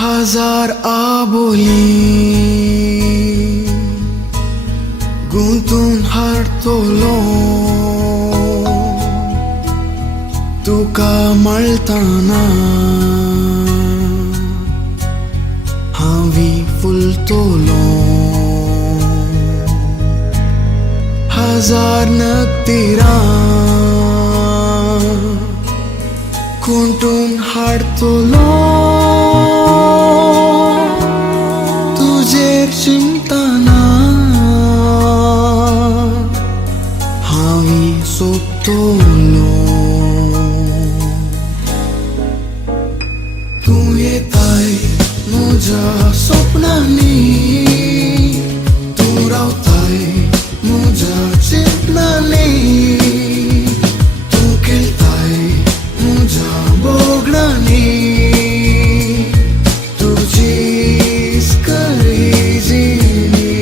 हजार आबोली गुंतून हारतलो तुका मळताना हांवी फुलतलो हजार नक्तिरां गुंतून हाडतलो तुजेर चिंतना हांवी सोंपतलो तूं येताय म्हज्या स्वप्नांनी तूं रावताय म्हज्या चिंतनांनी तूं खेळताय म्हज्या बोगडांनी तुजीच कळीजीनी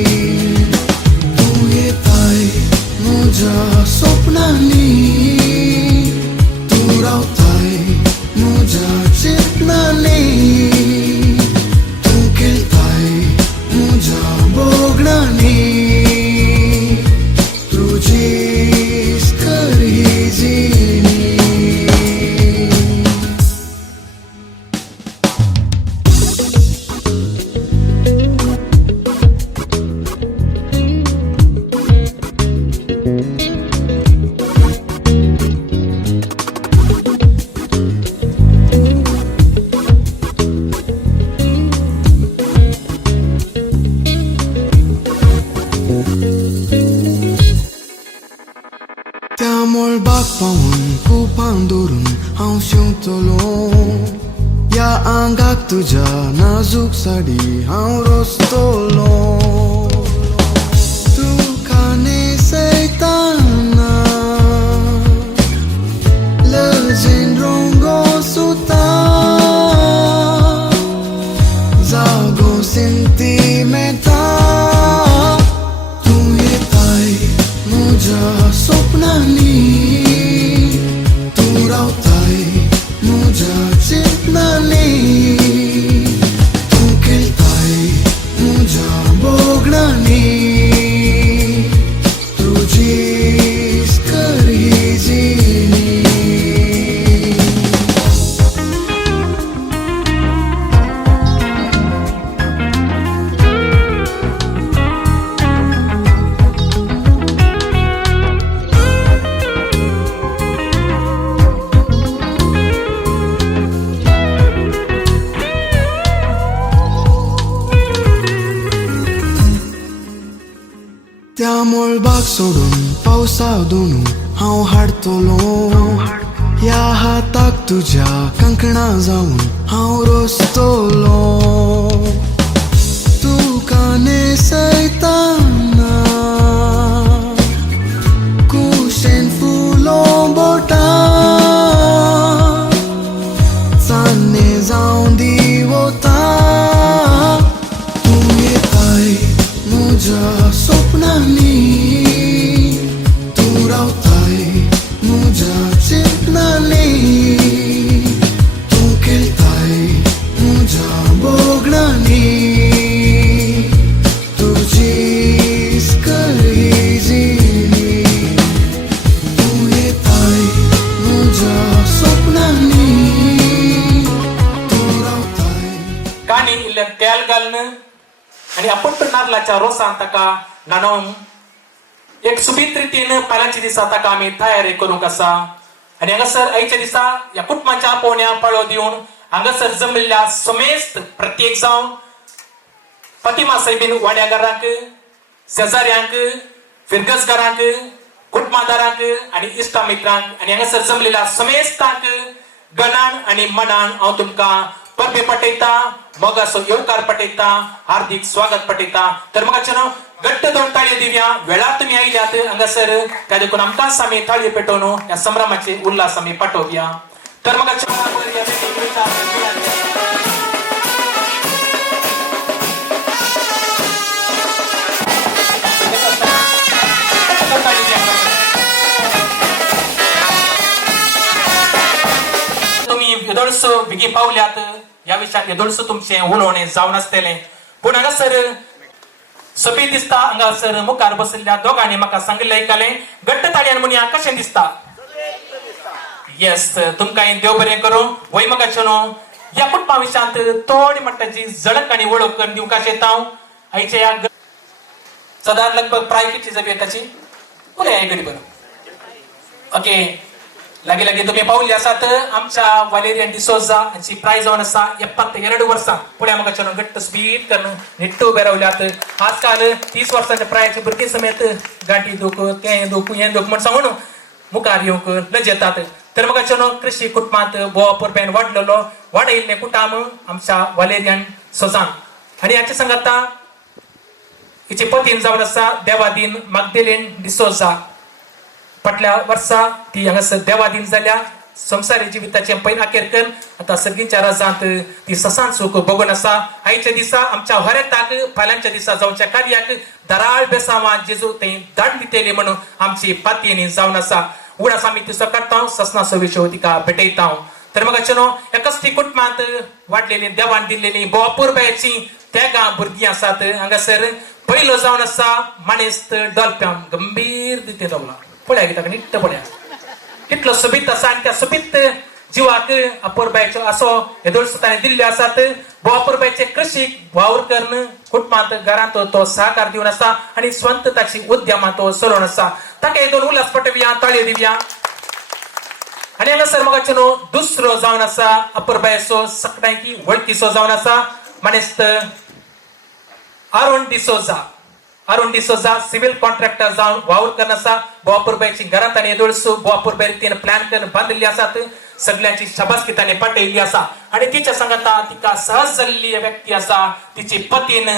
तूं येताय म्हज्या स्वप्नांनी तूं रावताय म्हज्या चिंतनांनी तूं खेळताय म्हज्या बोगडांनी तुजीच कळीजीनी त्या मोळबाक पावून कुपां दवरून हांव शेवतलो ह्या आंगाक तुज्या नाजूक साडी हांव रोसतलो तुका नेसयताना लजेन रंगो सुता जागो सेंटिमेंटा तूं येताय म्हज्या स्वप्नांनी तूं रावताय म्हज्या चिंतनांनी तूं खेळताय म्हज्या बोगडांनी तुजीच कळीजीनी त्या मोळबाक सोडून पावसाक दोनू हांव हाडतलो ह्या हाताक तुज्या कंकणां जावन हांव रोसतलो तुका नेसयताना कुशेन फुलो बोटां चान्ने जावन दिवता तूं येताय म्हज्या स्वप्नांनी तूं रावताय म्हज्या चिंतनांनी तूं खेळताय म्हज्या बोगडांनी तुजीच कळीजीनी तूं येताय म्हज्या स्वप्नांनी तूं रावताय काणी इल्ल्यान तेल घालून आणि आपण पण नारळाच्या रोसान ताका न्हाणोवन एक सुबीत रितीन पालांच्या दिसा ताका आमी तयारी करूंक आसा आणि हांगासर आयच्या दिसा ह्या कुटुंबाच्या आपोवण्या पाळो दिवन हांगासर जमलेल्या समेस्त प्रत्येक जावन फातिमा साहेबीन वाड्यागारांक शेजाऱ्यांक फिरगसगारांक कुटुंबादारांक आणि इश्टा मित्रांक आणि हांगासर जमलेल्या समेस्तांक गणान आणि मनान हांव तुमकां परबे पटयता मोगाचो येवकार पटयता हार्दिक स्वागत पटयता तर मोगाचेनो घट्ट दोन ताळयो दिवया वेळार तुमी आयल्यात हांगासर त्या देखून आमकां आमी ताळयो पेटोवन ह्या संभ्रमाचे उल्हास आमी पाठोवया तर मोगाचेनो तुम्ही विदोळसो बेगी पावल्यात या विषयात येदोळसो तुमचे उलोवणे जावन आसतले पूण हांगासर सोबीत दिसता हांगासर मुखार बसलेल्या दोघांनी म्हाका सांगिल्लें आयकलें घट्ट ताळयेन म्हणया कशें दिसता येस तुमकां देव बरें करूं वैमगाच्यो न्हू या कुटुंबा विशयांत थोडी म्हणटाची झळक आनी वळख करून दिवंक शेता हांव आयच्या या सदांच लगभग प्राय कितली जावी ताची उलय घडी बरं ओके लागी लागी तुम्ही पावले आसात आमच्या वालेरियन डिसोजा हाची प्राय जावन आसा 72 वर्सां पुढे म्हाका घट्ट स्पीड करून निट्ट उबे रावल्यात आजकाल 30 वर्सांच्या प्रायाचे भुरगे समेत गांठी दूख तें दूख हें दूख म्हण सांगून मुखार येवंक लज येतात तर म्हाका कृषी कुटुंबांत बोवापूर बेन वाडलेलो वाडयल्ले कुटाम आमच्या वालेरियन सोजान आनी हाचे सांगाता हिचे पतीन जावन आसा देवादीन मागदेलेन डिसोजा फाटल्या वर्सा ती हांगासर देवादीन जाल्या संवसारी जिविताचे पयला अखेर करून आतां सर्गीच्या राजांत ती ससान सूख बगून आसा आयच्या दिसा आमच्या हरेताक फाल्यांच्या दिसा जावच्या कार्याक दराळ बेसांवां जेजू थंय धाड दितेली म्हणून आमची पातयेनी जावन आसा उडास आमी तिसो काडटा ससनाचो विशय तिका भेटयता तर म्हाका एकाच ती कुटुंबांत वाडलेली देवान दिल्लेली बोवापूर बायची तेगा भुरगीं आसात हांगासर पयलो जावन आसा माणेस्त डॉल्प्यान गंभीर रितीन रावला पळया कित्याक निट्ट पळया कितलो सोबीत आसा आनी त्या सोबीत जिवाक अपूरबायच्यो आसो येदोळसो ताणें दिल्ल्यो आसात बोवापूरबायचे कृषीक वावर करून कुटुंबांत घरांत तो सहकार दिवन आसा आनी स्वंत ताची उद्यमां तो चलोवन आसा ताका हे दोन उल्हास पटोवया ताळयो दिवया आनी हांगासर म्हाका दुसरो जावन आसा अपूरबायचो सकडांकी वळखीचो जावन आसा मानेस्त अरुण डिसोजा सिव्हिल कॉन्ट्रॅक्टर जावन वावर करून आसा बोवापूरबायची घरांत आनी येदोळसो बोवापूरबाय रितीन प्लॅन करून बांदिल्ली आसात सगळ्यांची शाबासकी ताणें पाटयल्ली आसा आनी तिच्या सांगाता तिका सहज जाल्ली व्यक्ती आसा तिची पतीन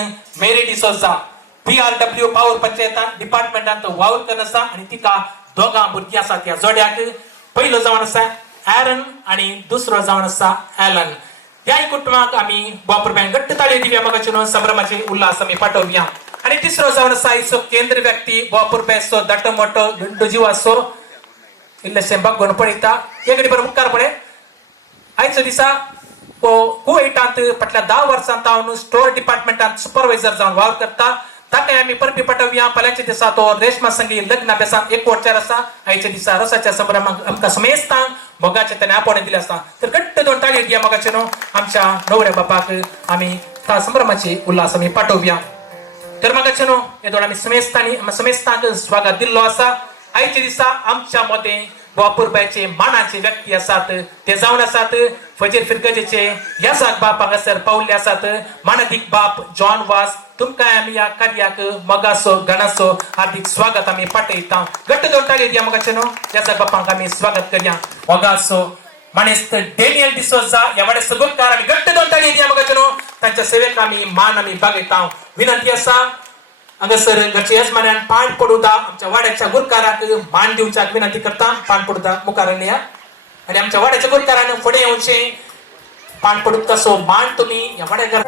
मेरी डिसोजा PRW पावर पंचायतान डिपार्टमेंटांत वावर करून आसा आनी तिका दोगां भुरगीं आसात ह्या जोड्याक पयलो जावन आसा एरन आनी दुसरो जावन आसा एलन ह्या कुटुंबाक आमी बोवापूरबायन घट्ट ताळयो दिवया म्हाका संभ्रमाचे उल्हास आमी पाठोवया आनी तिसरो जावन आसा इसो केंद्र व्यक्ती बोवापूरबायचो दाटो मोठो गंडू जीव आसो इल्लेशें बघून पळयता एक बरें मुखार पळय आयच्या दिसा कुवेटांत फाटल्या 10 वर्सांत हांव स्टोर डिपार्टमेंटांत सुपरवायझर जावन वावर करता ताका आमी परबी पाठोवया फाल्यांच्या दिसा तो रेशमा संगी लग्न अभ्यासाक एक वटचार आसा आयच्या दिसा रसाच्या संभ्रमाक आमकां समेस्तांक मोगाचे ताणें आपोवणें दिलें आसा तर घट्ट दोन ताळयो दिया मोगाचे न्हू आमच्या न्हवऱ्या बापाक आमी त्या संभ्रमाची उल्हास आमी पाठोवया तर म्हाका हे दोन आमी समेस्तांक स्वागत दिल्लो आसा आयच्या दिसा आमच्या मदें बोवापूरबायचे मानाचे व्यक्ती आसात ते जावन आसात फजीर फिरगजेचे यासाक बाप हांगासर पावल्ले आसात मानादीक बाप जॉन वास तुमकां आमी ह्या कार्याक मोगाचो गणाचो हार्दिक स्वागत आमी पाठयता घट्ट दोन ताळयो दिया मोगाचे न्हू यासाक बापांक आमी स्वागत करया मोगाचो मानेस्त डेनियल डिसोजा ह्या वाड्या सगोतकार आमी घट्ट दोन ताळयो दिया मोगाचे न्हू तांच्या सेवेक आमी मान आमी बागयता विनंती आसा हांगासर घरचे यजमान्यान पांय पडूदा आमच्या वाड्याच्या गुरकाराक मान दिवच्याक विनंती करता पान पडूदा मुखार या आनी आमच्या वाड्याच्या गुरकारान फुडें येवचें पान पडूत तसो मान तुमी ह्या वाड्या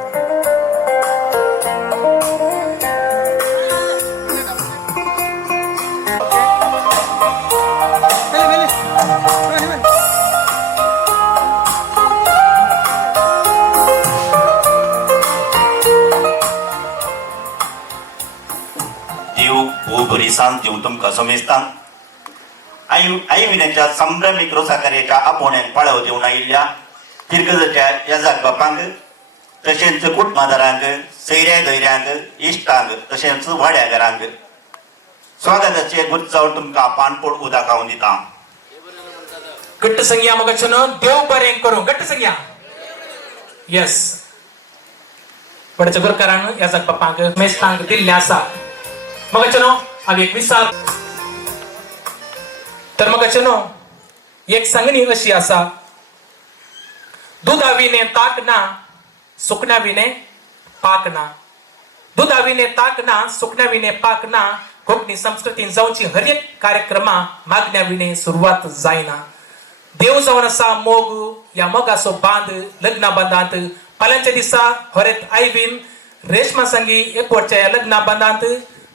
बरीसान जीव तुमकां समेस्तां आई विण्याच्या संभ्रमीक रोसाकार्याच्या आपोवण्यान पाळव दिवन आयिल्ल्या फिरगजेच्या येजाक बापांक तशेंच कुटुंबादारांक सैऱ्या धैर्यांक इश्टांक तशेंच वाड्या घरांक स्वागताचे गुर्त जावन तुमकां पानपोड उदक हांव दिता घट्ट संगया मोगाचो देव बरें करूं घट्ट संगया येस वाड्याच्या गुरकारान येजाक बापांक समेस्तांक दिल्लें आसा मोगाचो हांव एक विचार तर म्हाका एक सांगणी अशी आसा दुधा विने ताक ना सुकण्या विने पाक ना दुधा विने ताक ना सुकण्या विने पाक ना कोंकणी संस्कृतीन जावची हर एक कार्यक्रमा मागण्या विने सुरवात जायना देव जावन आसा मोग ह्या मोगाचो बांद लग्ना बांदांत फाल्यांच्या दिसा हरेत आयबीन रेशमा संगी एकवटच्या ह्या लग्ना बांदांत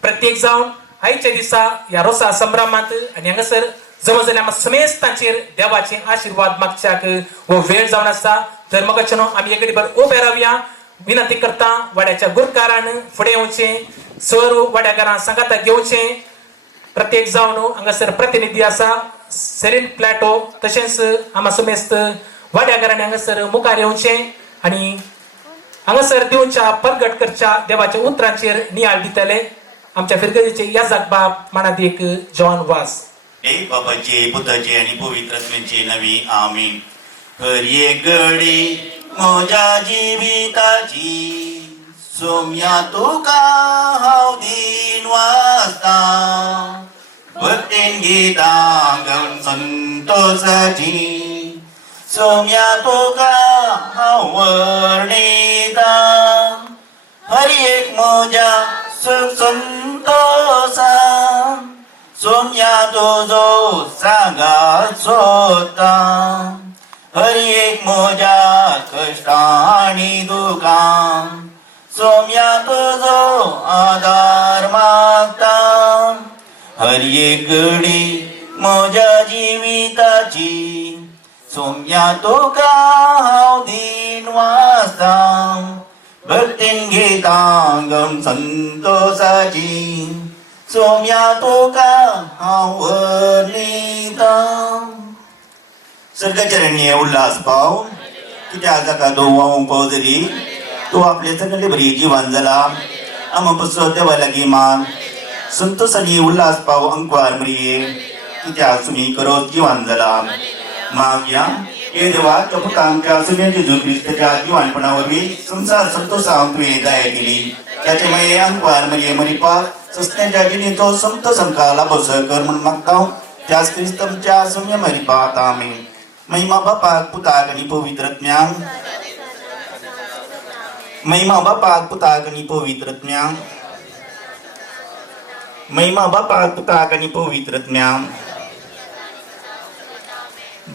प्रत्येक जावन आयच्या दिसा ह्या रोसा संभ्रमांत आनी हांगासर जवळ आम्हा समेस्त तांचेर देवाचे आशीर्वाद मागच्याक व वेळ जावन आसा तर मगच्यानो आम्ही एक घडीभर उबे रावया. विनंती करता वाड्याच्या गुरकारान फुडें येवचें, सर वाड्याकारां सांगाता घेवचें. प्रत्येक जावन हांगासर प्रतिनिधी आसा सेरीन प्लॅटो तशेंच आम्हा समेस्त वाड्याकारांनी हांगासर मुखार येवचें आनी हांगासर दिवच्या परगट करच्या देवाच्या उतरांचेर नियाळ दितले. आमच्या फिरगतीचे या बाप मनात एक जॉन वास एक बाबाचे पुताचे आणि पवित्रात्म्याचे नवी आमीन. हरी एक घडी म्हज्या जिविताची सोम्या तुका हांव दिन वाचता. भक्तीन गितां गावन संतोषाची सोम्या तुका हांव वर्णिता. हरी एक म्हज्या संतोषा सोम्या तुजो सांगात सोदता. हरी एक म्हज्या कश्टां आनी दुखां सोम्या तुजो आदार मागता. हरी एक घडी म्हज्या जिविताची सोम्या तुका हांव दिन वाचता. भक्तीन गितां गावन संतोषाची सोम्या तुका हांव वर्णिता. सर्गचरणी उल्हास पाव कित्याक जाका तो वावूंक पावतली तूं आपले सगळे बरी जिवान जाला. आम बसो देवा लागीं माग संतोषानी उल्हास पाव अंकवार मरिये कित्याक तुमी करोत जिवान जाला. मागया हे देवा पुता आमच्या सुने जेजू क्रिस्ताच्या जिवानपणा वरवीं संसार संतोषाक तुवें दया केली. त्याचे मागीर अंकवार मरिये मरिपाक सस्त्यांच्या जिणेचो संतोष आमकां लाभसर कर म्हूण मागता. त्याच क्रिस्तमच्या सुने मरिपाक आमीन. महिमा बापाक पुताक आनी पवित्रात्म्यांक. महिमा बापाक पुताक आनी पवित्रात्म्यांक. महिमा बापाक पुताक आनी पवित्रात्म्यांक.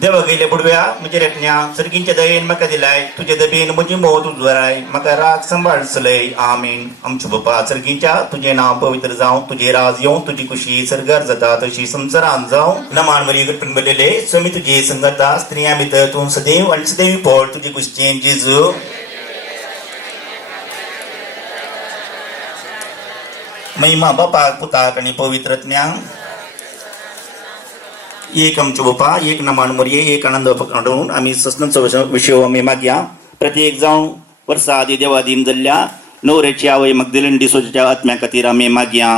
देवा गेले बुडव्या म्हज्या रेटण्या सर्गींच्या दयेन म्हाका दिलाय. तुजे दबेन म्हजी मोत उजवाराय. म्हाका राग सांबाळसलय. आमीन. आमचे बापा सर्गींच्या तुजें नांव पवित्र जावं. तुजे राज येवं. तुजी कुशी सरगार जाता तशी संवसारांत जावं. नमान मरी गटून बरलेले स्वामी तुजे संगता स्त्रियां भितर तूं सदैव आनी सदैव पोळ तुजे कुशीचें जेजू. महिमा बापाक पुताक आनी पवित्रात्म्यांक. एक आमचे बापा एक नमान मरये एक आनंद पकडून आम्ही ससनाचो विषय आमी मागया. प्रत्येक जावन वर्सा आदी देवादीन जाल्ल्या न्हवऱ्याची आवय मगदलीन डिसोजाच्या आत्म्या खातीर आमी मागया.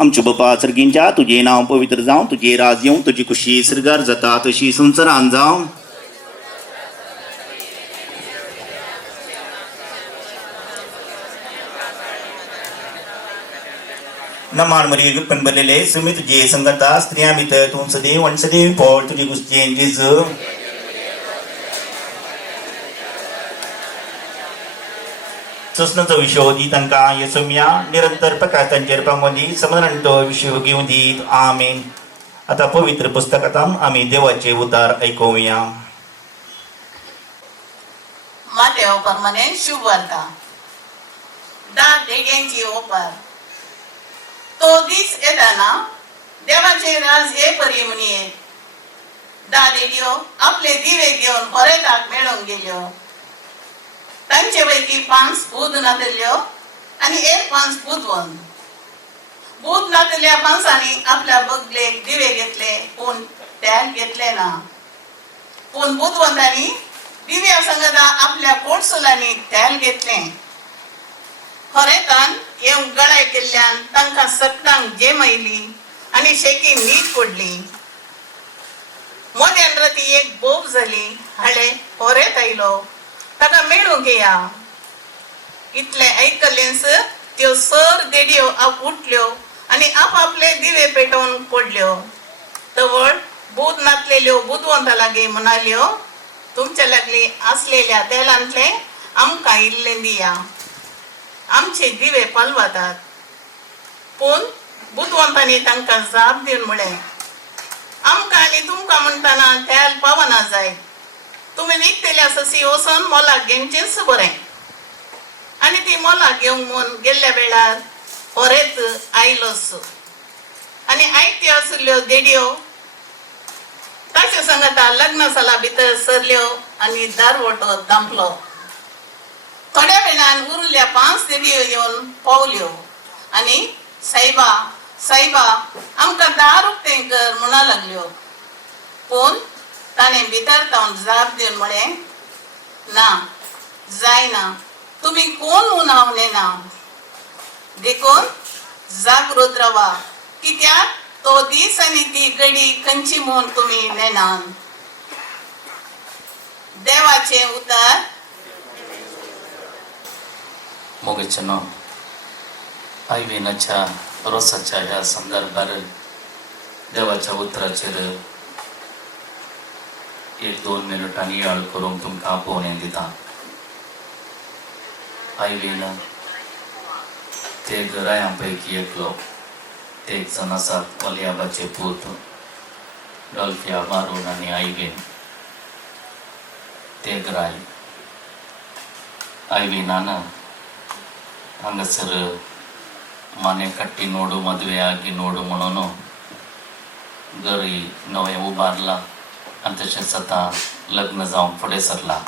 आमचे बापा सर्गींच्या तुजें नांव पवित्र जावं. तुजे राज येवं. तुजी कुशी सरगार जाता तशी संवसारांत जावं. नमान मरी गटून बरलेले सुमी तुजे संगता स्त्रियां भितर तूं सदैव आनी सदैव पोळ तुजे कुशीचें जेजू. ससनाचो विषय दी तांकां येसुम्या निरंतर प्रकाश तांचेर पावोदी समाधानांचो विषय घेवन दीत. आमीन. आतां पवित्र पुस्तकांत आमी देवाचे उतार आयकुया. Mateo permanent शुभ वार्ता. 10 देगांची ओपार. तो दीस येताना देवाचे राज ये परी म्हणये 10 देगयो आपले दिवे घेवन होरेताक मेळून गेल्यो. तांचे पैकी 5 भूत नातल्यो आनी एक 5 बुधवंत. भूत नातल्या 5 आपल्या बगलेक दिवे घेतले पूण तेल घेतले ना. पूण बुधवंतांनी दिव्या संगता आपल्या पोटसुलांनी तेल घेतले. खरेतान येवन गळाय केल्ल्यान तांकां सगळ्यांक जेम आयली आनी शेकी न्हीद पडली. मोद्यान राती एक बोब जाली. हाळे होरेत आयलो ताका मेळूंक येया. इतले आयकल्लेंच त्यो सर देडयो उठल्यो आनी आपआपले दिवे पेटोवन पडल्यो. तवळ भूत नातलेल्यो बुधवंता लागीं म्हणाल्यो तुमच्या लागली आसलेल्या तेलांतले आमकां इल्लें दिया. आमचे दिवे पालवातात. पूण बुधवंतांनी तांकां जाप दिवन म्हळें आमकां आनी तुमकां म्हणटाना तेल पावना जाय. तुमी विकतेल्या ससी वचून मोलाक घेवचेंच बरें. आनी ती मोलाक घेवंक म्हूण गेल्ल्या वेळार होरेत आयलोच. आनी आयत्यो आशिल्ल्यो देडयो ताचे सांगता लग्न साला भितर सरल्यो आणि दारवटो दांपलो. थोड्या वेळान उरल्या 5 देडयो येवन पावल्यो आणि सायबा सायबा आमकां दार उक्तें कर म्हणा लागल्यो. पूण ताणें भितर जावन जाप दिवन म्हळें, ना जायना, तुम्ही कोण म्हूण हांव नेना. देखून जागृत रावा, कित्याक तो दीस आनी ती घडी खंयची म्हूण तुमी नेनान. देवाचें उतर. मोगेचनो आयविनाच्या रोसाच्या ह्या संदर्भार देवाच्या उतराचेर 1-2 मिनिटांनी याळ करून तुमकां आपोवणें दिता. आयवीन ते घरायां पैकी एकलो. ते एक जण आसात वलियाबाचे पूत डॉल्फिया मारून आनी आयवीन. ते घराय आयविनान हांगासर माने कट्टी नोडू मದುವೆ आगी नोडू म्हणून घरी नवें उबारला आनी तशेंच आतां लग्न जावंक फुडें सरला.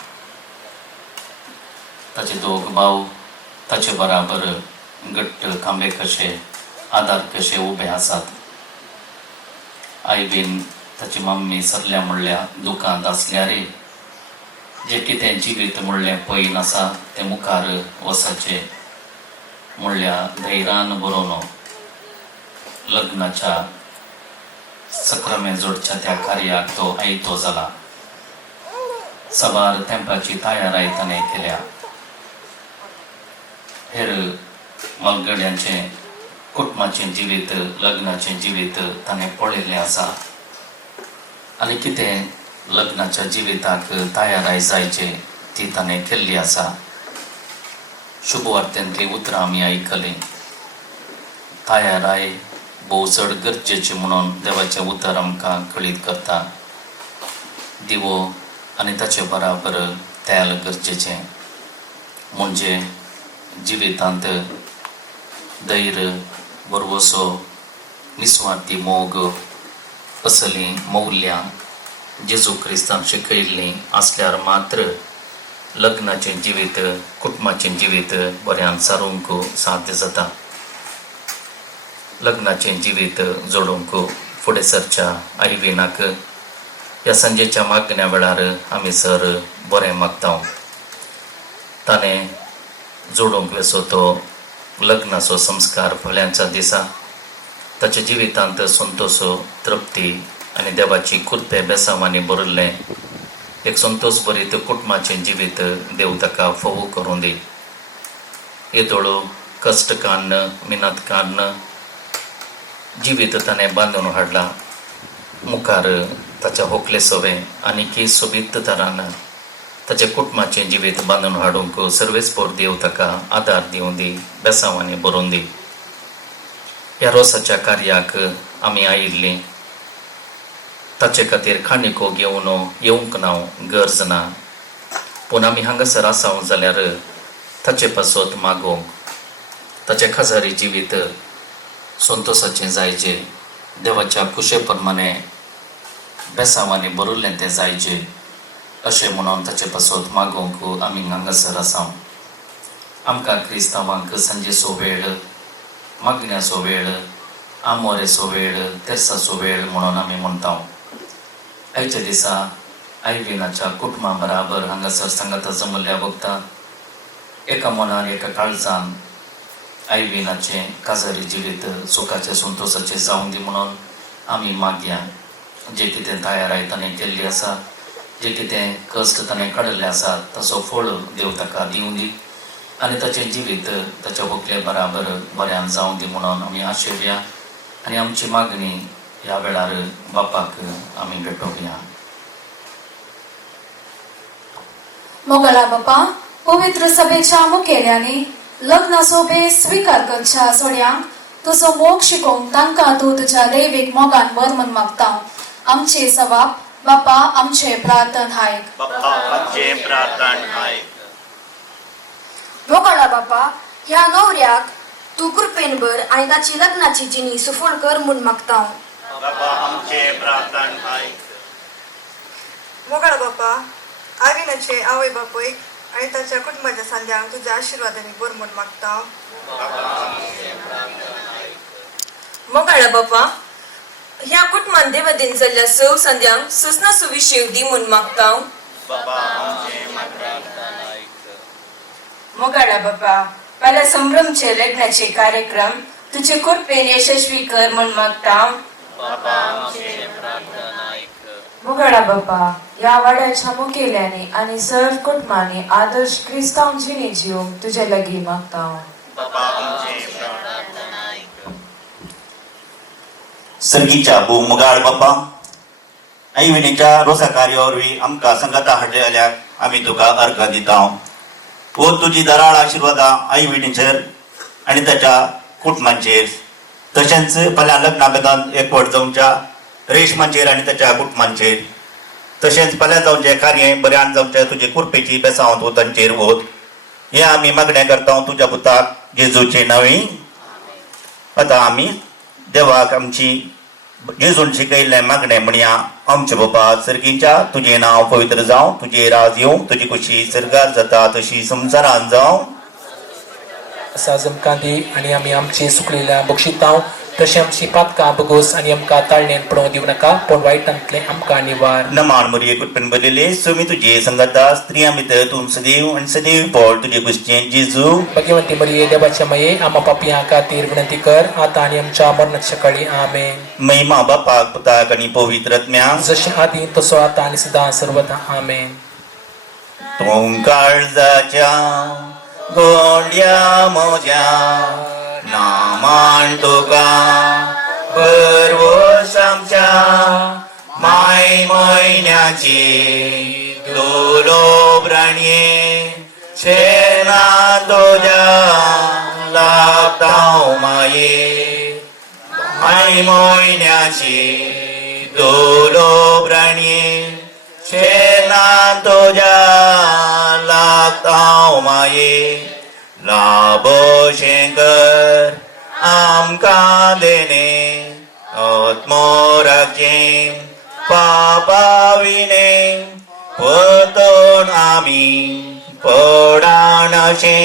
ताचे 2 भाव ताचे बराबर घट्ट खांबे कशे आदार कशे उबे आसात. आयबीन ताची मम्मी सरल्या म्हणल्या दुकांत आसल्यार जे कितें जिवीत म्हणलें पयन आसा तें मुखार वसाचें म्हणल्या धैर्यान बरोवन लग्नाच्या सक्रामें जोडच्या त्या कार्याक तो आयतो जाला. सवार तेंपाची तयाराय ताणें केल्या. हेर मलगड्यांचें कुटुंबाचें जिवीत लग्नाचें जिवीत ताणें पळयल्लें आसा आनी कितें लग्नाच्या जिविताक तयाराय जायचे ती ताणें केल्ली आसा. शुभवार्तेंतली उतरां आमी आयकलीं. तयाराय भोव चड गरजेची म्हणून देवाचें उतर आमकां कळीत करता. दिवो आनी ताचे बराबर तेल गरजेचें. म्हणजे जिवितांत धैर्य, बरवसो, निस्वार्थी मोग असलीं मौल्यां जेजू क्रिस्तान शिकयल्लीं आसल्यार मात्र लग्नाचें जिवीत कुटुंबाचें जिवीत बऱ्यान सारूंक साध्य जाता. लग्नाचें जिवीत जोडूंक फुडें सरच्या आयविनाक ह्या संजेच्या मागण्या वेळार आमी सर बरें मागता. ताणें जोडूंक वेसो तो लग्नाचो संस्कार फळ्यांच्या दिसा ताच्या जिवितांत संतोषो, तृप्ती आनी देवाची खुर्ते बेसांवांनी भरिल्लें एक संतोश भरीत कुटुंबाचें जिवीत देव ताका फोव करूं दी. येदोळो कश्ट काडन मिनत काडन जिवीत ताणें बांदून हाडला. मुखार ताच्या होकले सोवे आनी सोबीत तरान ताच्या कुटुंबाचें जिवीत बांदून हाडूंक सर्वेस्पोर देव ताका आदार दिवं दी, बेसांवांनी भरोवन दी. ह्या रोसाच्या कार्याक आमी आयिल्लीं. ताचे खातीर खाणिको घेवन येवंक ना गरज ना. पूण आमी हांगासर आसाव जाल्यार ताचे पासत मागोवंक. ताचें खाजारी जिवीत संतोशाचें जायचें, देवाच्या कुशे प्रमाणे बेसांवांनी भरिल्लें तें जायचें अशें म्हणून ताचे पासत मागोवंक आमी हांगासर आसाव. आमकां क्रिस्तांवांक सांजेचो वेळ, मागण्याचो वेळ, आमोरेचो वेळ, तेर्साचो वेळ म्हणून आमी म्हणटाव. आयच्या दिसा आयविनाच्या कुटुंबा बराबर हांगासर सांगाता जमल्या वखदां एका मनार एका काळजान आयविनाचें काजारी जिवीत सुखाचें संतोशाचें जावं दी म्हणून आमी मागया. जे कितें तयाराय ताणें केल्ली आसा, जे कितें कश्ट ताणें काडिल्ले आसात ताचो फळ देव ताका दिवं दी आनी ताचें जिवीत ताच्या व्हंकले बराबर बऱ्यान जावं दी म्हणून आमी आशिल्ल्या आनी आमची मागणी ह्या वेळार बापाक आमी भेटोवया. मोगला बापा, पवित्र सभेच्या मुखेल्यांनी लग्नाचो बेस स्वीकार करच्या सोड्यांक तुजो मोग शिकोवंक तांकां तूं तुज्या दैवीक मोगान वर म्हूण मागता. आमचे सवाब बापा, आमचे प्रार्थन आयक. मोगला बापा, ह्या नवऱ्याक तूं कृपेन भर आनी ताची लग्नाची जिणी सफळ कर म्हूण मागता. मोगळा बाप्पा आविनाचे आवय बापयक आणि ताच्या कुटुंबाच्या सांद्यांक तुझ्या आशीर्वादाने बोरमोन मागता. मोगळा बाप्पा ह्या कुटुंबान देवदेन जाल्ल्या सव संध्यांक सुसना सुविशेव दी म्हूण मागता. मोगळा बाप्पा पहिल्या संभ्रमचे लग्नाचे कार्यक्रम तुझे कृपेन यशस्वी कर म्हूण मागता. मोगळा बाप्पा या वाड्याच्या मुखेल्याने आणि सर्व कुटुंबाने आदर्श क्रिस्तांव जिणे जिवंक तुझे लगी मागता. सर्गीच्या भू मुगाळ बाप्पा आई विणेच्या रोसा कार्यावरवी आमकां संगता हाडलेल्या आमी तुका अर्घ दिता. वो तुजी दराळ आशिर्वादा आई विणेचेर आनी ताच्या कुटुंबांचेर तशेंच फाल्यां लग्ना बेदान एकवट जावच्या रेशमांचेर आनी ताच्या कुटुंबांचेर तशेंच फाल्यां जावचें कार्य बऱ्यान जावचें तुजे कुरपेची बेसांव तूं तांचेर वत हें आमी मागणें करता तुज्या पुताक जेजूचे नांवी. आतां आमी देवाक आमची जेजून शिकयल्लें मागणें म्हणया. आमचे बाबा सर्गीच्या तुजें नांव पवित्र जावं, तुजे राज येवं, तुजी खुशी सर्गार जाता तशी संवसारान जावं. साजम दी आणि आम्ही आमची सुकलेल्या बक्षितांव तशी आमची पातकां बगोस आणि आमकां ताळणेन पडोवं दिवं नाका पण वायटांतले आमकां निवार. नमान मरिये कुटुंब बरयले सुमी तुजे संगता स्त्रियां भितर तूं सदैव आनी सदैव पोळ तुजे कुशीचें जेजू. भगवंती मरिये देवाचे माये आम्हा पापियां खातीर विनंती कर आता आणि आमच्या मरणाच्या काळी आमेन. महिमा बापाक पुताक आनी पवित्र आत्म्याक जशें आदी तसो आता आणि सदां सर्वदा आमेन. तूं काळजाच्या गोंड्या म्हज्या नामान तुका बरवस आमच्या माय म्हयन्याची दोलो प्राणये शेणा तुज्या लागता माये माय म्हयन्याची दोलो प्राणये शेणा तुज्या लागता माये लाभो शेंकर आमकां देणे आत्मोराचे पापा विणे परतून आमी पडाणाचे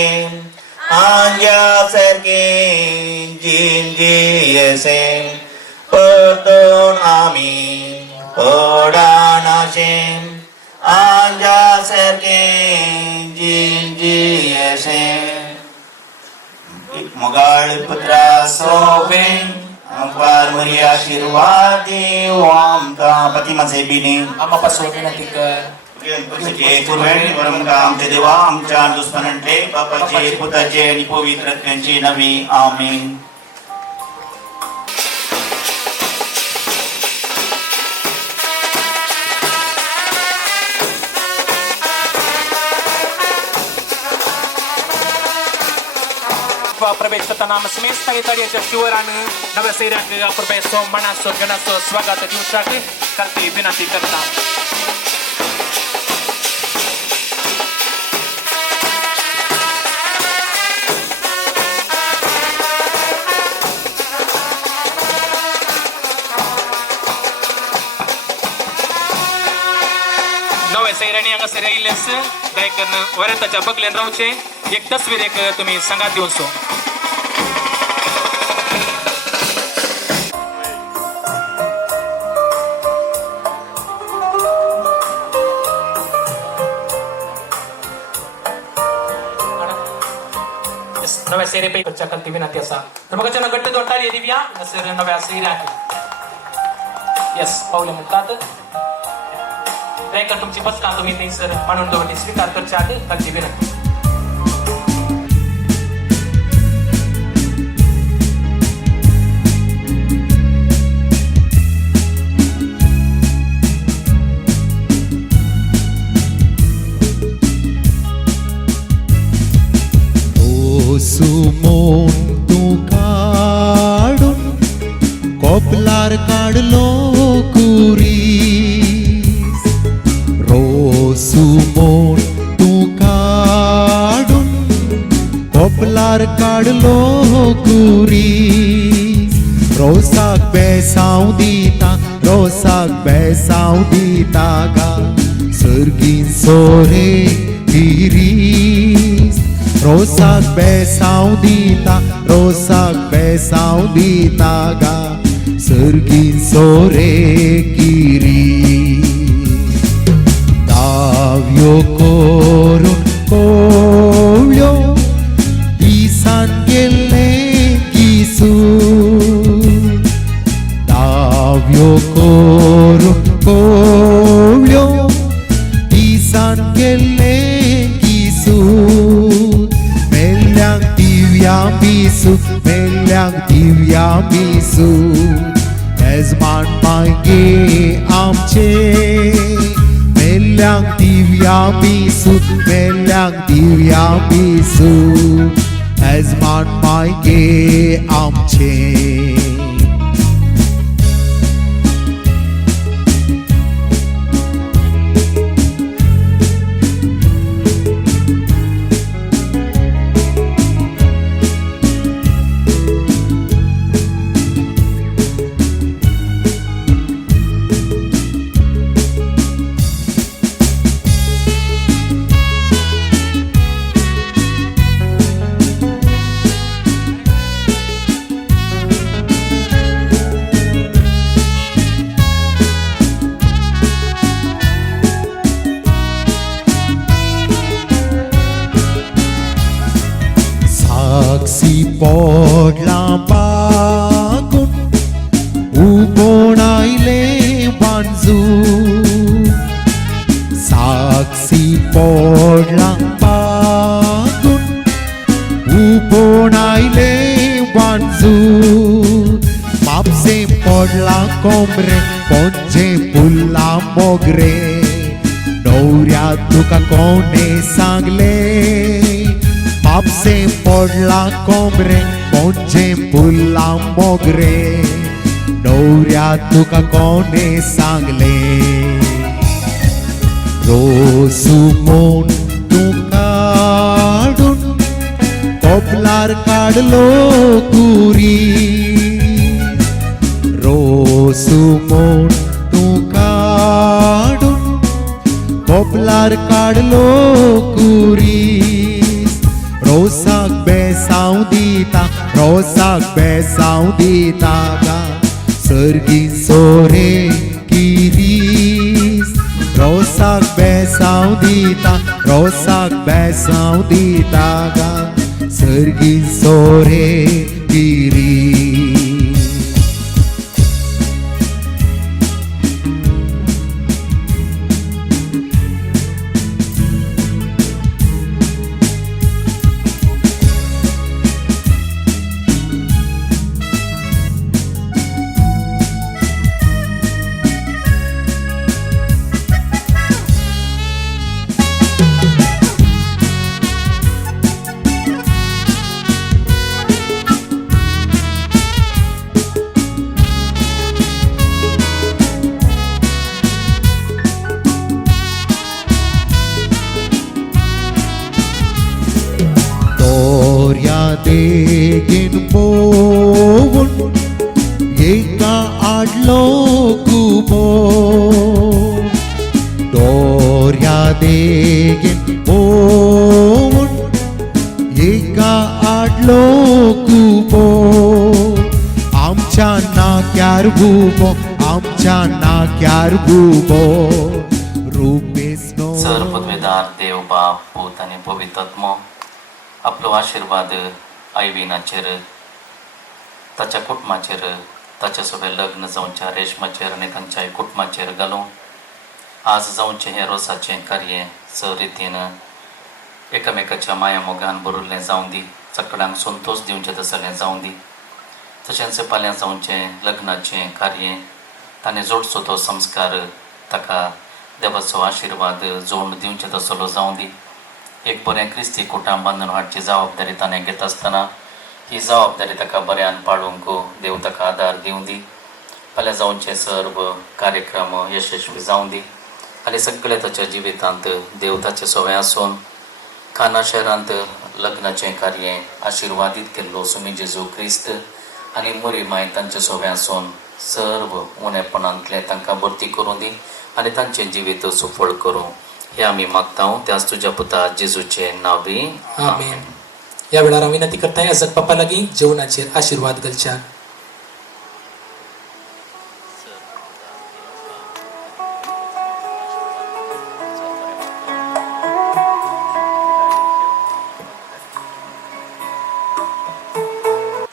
आंज्या सारके जिंजियेसे परतून आमी पडाणाचे आंज्या सारके जिंजियेसे. मोगाळ पुत्रा सोबे आमकां मरी आशिर्वाद देव आमकां पतिमाचे बिनी आम्हा पासून विनंती कर. आमचे देवा आमच्या दुश्मनांचे बापाचे पुताचे आणि पवित्र आत्म्याचे नावे आमेन. प्रवेश करताना समेस्त तळ्याच्या शिवरानं नव्या सैराक प्रवेशो मनासो गणासो स्वागत दिवसाक करते विनंती करता. नव्या सैराणी हांगासर येयलेस गायकन वरताच्या बगलेन रावचे एक तस्वीर एक तुम्ही सांगात दिवन सो. नव्या सैरे पैकीच्या खालती विनंती असा तर मग गट्ट दोन टाळी दिव्या सर नव्या सैऱ्या यस पावले म्हणतात गायकर तुमची बसका तुम्ही ते सर म्हणून दोन स्वीकार करच्या आधी खालती विनंती. सुमोन तू काढून कोपलार काढलो कुरीस रोसुमोन तू काढून कोपलार काढलो कुरीस रोसाक बेसांव दिता गा सर्गीन सोरे गिरीस रोसाक बेसांव दिता रोसाक बेसांव दिता गा सर्गीन सोरे गिरीस दाव्यो करून कोवळ्यो दिसान गेल्ले गिसून दाव्यो करून कोवळ्यो दिसान गेल्ले गिसून मेल्ल्यांक दिव्या बिसू मेल्ल्यांक दिव्या बिसू येजमान मागे आमचे मेल्ल्यांक दिव्या बिसू मेल्ल्यांक दिव्या बिसू येजमान मागे आमचे साक्षी पडला बागून उबोण आयले बांजून साक्षी पडला बागून उबोण आयले बांजून म्हापसे पडला कोमरे पोंचे फुल्ला मोगरे न्हवऱ्या तुका कोणे सांगले म्हापसे पडला कोमरे पोंचे फुल्ला मोगरे न्हवऱ्या तुका कोणे सांगले रोसू म्हूण तूं काडून कोपलार काडलो कुरी रोसू म्हूण तूं काडून कोपलार काडलो कुरी रोसाक बेसांव दिता रोसाक बेसांव दिता गा सर्गीन सोरे गिरीस रोसाक बेसांव दिता रोसाक बेसांव दिता गा सर्गीन सोरे गिरीस देगेन पोवून एका आडलो कुबो दोर्या देगेन पोवून एका आडलो कुबो आमच्या नाक्यार बुबो आमच्या नाक्यार बुबो रुपेसनो सर पदवेदार देव बाप पूत आणि पवित्र आत्मो आपलो आशीर्वाद आयविनाचेर ताच्या कुटुंबाचेर ताचे सगळे लग्न जावच्या रेशमाचेर आनी तांच्या कुटुंबाचेर घालूं आज जावचें हें रोसाचें कार्य स रितीन एकामेकाच्या माया मोगान भरिल्लें जावं दी सगळ्यांक संतोश दिवचें तसलें जावं दी तशेंच फाल्यां जावचें लग्नाचें कार्य ताणें जोडचो तो संस्कार ताका देवाचो आशीर्वाद जोड दिवचें तसलो जावं दी एक बरें क्रिस्ती कुटुंब बांदून हाडची जबाबदारी ताणें घेत आसतना ही जबाबदारी ताका बऱ्यान पाळूंक देव ताका आदार दिवं दी फाल्यां जावचे सर्व कार्यक्रम यशस्वी जावं दी आनी सगळे ताच्या जिवितांत देव ताचे सवय आसून काना शहरांत लग्नाचें कार्य आशिर्वादीत केल्लो सुमी जेजू क्रिस्त आनी मोरी माय तांचे सवय आसून सर्व उणेपणांतले तांकां भरती करूं दी आनी तांचें जिवीत सुफळ करूं हे आम्ही मागता त्याच तुझ्या पुता जेजूचे नाव बी आमेन. या वेळार हांव विनंती करता या जगपापा लागीं जेवणाचेर आशीर्वाद घालच्या.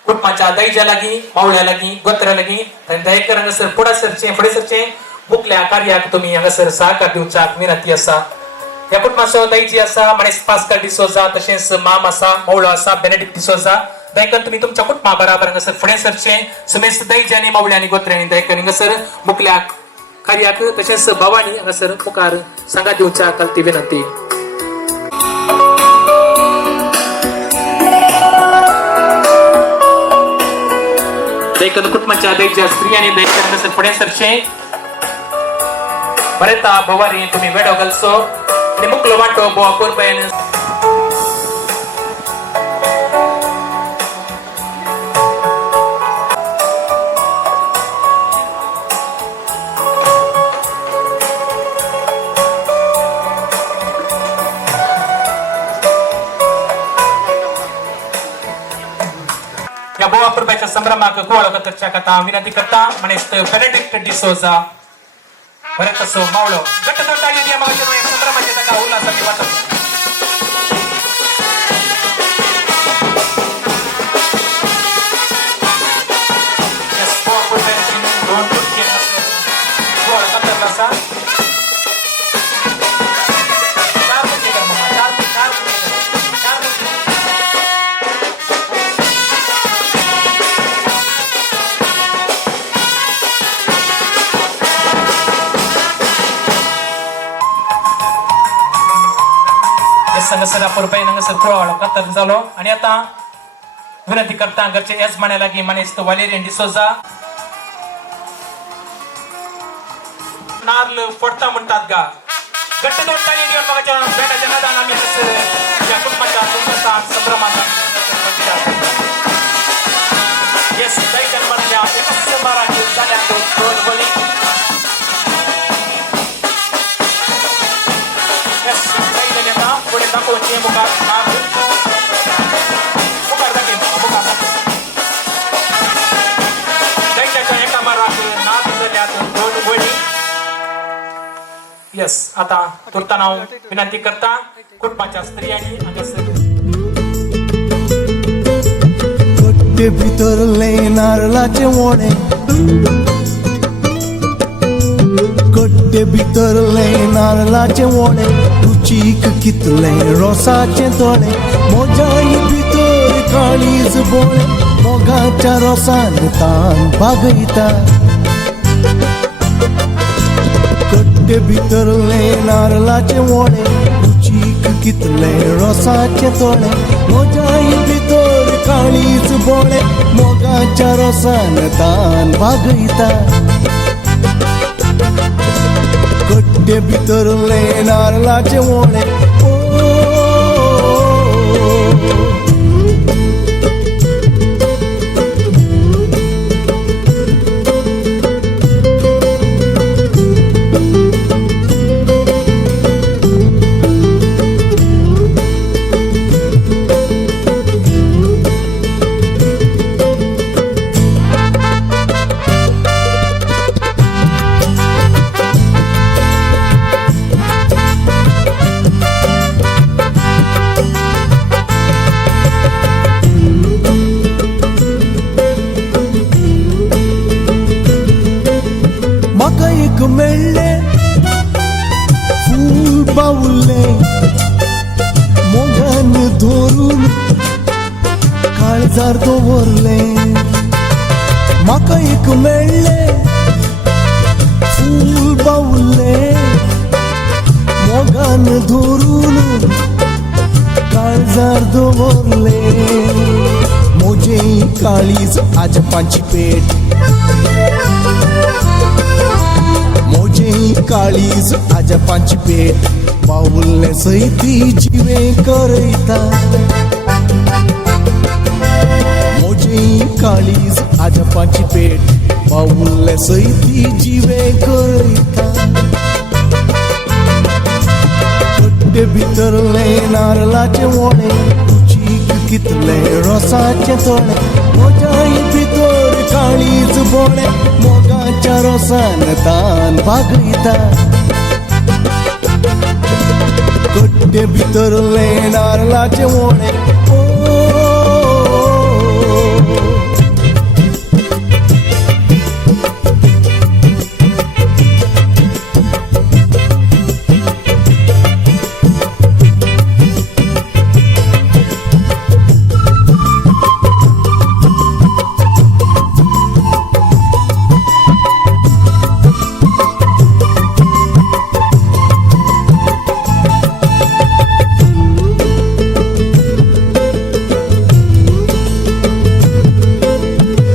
कुटुंबाच्या दैजा लागीं मावळ्या लागीं गोत्रा लागीं दयेकर हांगासर फुडें सरचे मुखल्या कार्याक तुमी हांगासर सहकार दिवच्याक विनंती आसा. ह्या कुटुंबाचो दैजी आसा मनीस पास्कल डिसोजा, तशेंच माम आसा, मवळो आसा बेनेडिक्ट डिसोजा. दयेकर तुमी तुमच्या कुटुंबा बराबर हांगासर फुडें सरचे. सुमेस्त दैजांनी मावळ्यांनी गोत्र्यांनी दयेकर हांगासर मुखल्या कार्याक तशेंच भावांनी हांगासर मुखार सांगात दिवच्याक ती विनंती. दयेकर कुटुंबाच्या दैजा स्त्रियांनी दयेकर हांगासर फुडें सरचे. बरेता भवारी तुम्ही वेडो घालचो आणि मुकलो वांटो बोवा कोरबेन. या बोवा कोरब्याच्या संभ्रमाक कुवाळो करच्या कथा विनंती करता मनीस बेनेडिक्ट डिसोजा. बरें तसो मावळो गट्ट जोटाळी दिया मग संभ्रमाचे ताका उल्हासाची वाटप. संघसर रुपये नंगसर कुळावळो कतर जालो. आणि आता विनंती करता घरचे यजमान्या लागीं मनीस वालेरियन डिसोजा नारळ फोडता म्हणटात गा. गट्ट दोन टाळी दिवन मगाच्या बेटाच्या नादान आमी या कुटुंबाच्या सुंदरता संभ्रमात येस दैजन मधल्या एकच बाराची जाल्या दोन बोली. येस दैजन येता पुढे दाखवून मुखार मुखार दाखव मुखार दैजाच्या एका माराक नाद जाल्यात दोन बोली. यस आता तुर्ता नाव विनंती करता कुटुंबाच्या स्त्रियांनी हांगासर कट्टे भितरले नारळाचे वोणे, कट्टे भितरले नारळाचे वोणे, रुचीक कितले रोसाचे तोडे, मोजाई भितर काळीज बोळे, मोगाच्या रोसान तान बागयता. कट्टे भितरले नारळाचे वोणे, रुचीक कितले रोसाचे तोडे, मोजाई भितर काळीज बोळे, मोगाच्या रोसान तान बागयता. कट्टे भितरले नारळाचे वोणे, म्हाका एक मेळ्ळे फूल बावुल्ले, मोगान धरून काळजार दवरले. म्हाका एक मेळ्ळे फूल बावुल्ले, मोगान धरून काळजार दवरले. मोजे काळीज आजपांची पेट, मोजे काळीज आजपांची पेट, बावुल्ले सैती जिवे करयता. मोजे काळीज आजपांची पेट, बावुल्ले सैती जिवे करयता. कट्टे भितरले नारळाचे वोळे रुचीक कितले रोसाचे तोळे मोजाई भितर काळीज बोळे मोगाच्या रोसान तान भागयता कट्टे भितरले नारळाचे वोळे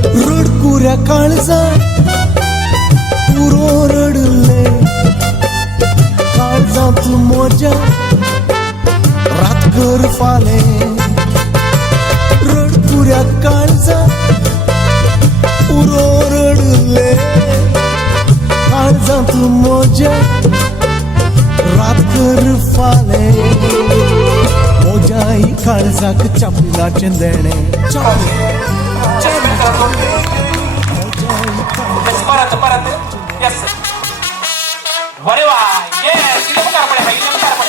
रडकुऱ्या काळजा पुरो रडले काळजात मोजा रातभर फाले रडकुऱ्या काळजा पुरो रडले काळजात मोजा रातभर फाले मोजाई काळजाक चापलाचे देणे परत यस अरे वा येस इथे बघा आपण हाय इथे बघा आपण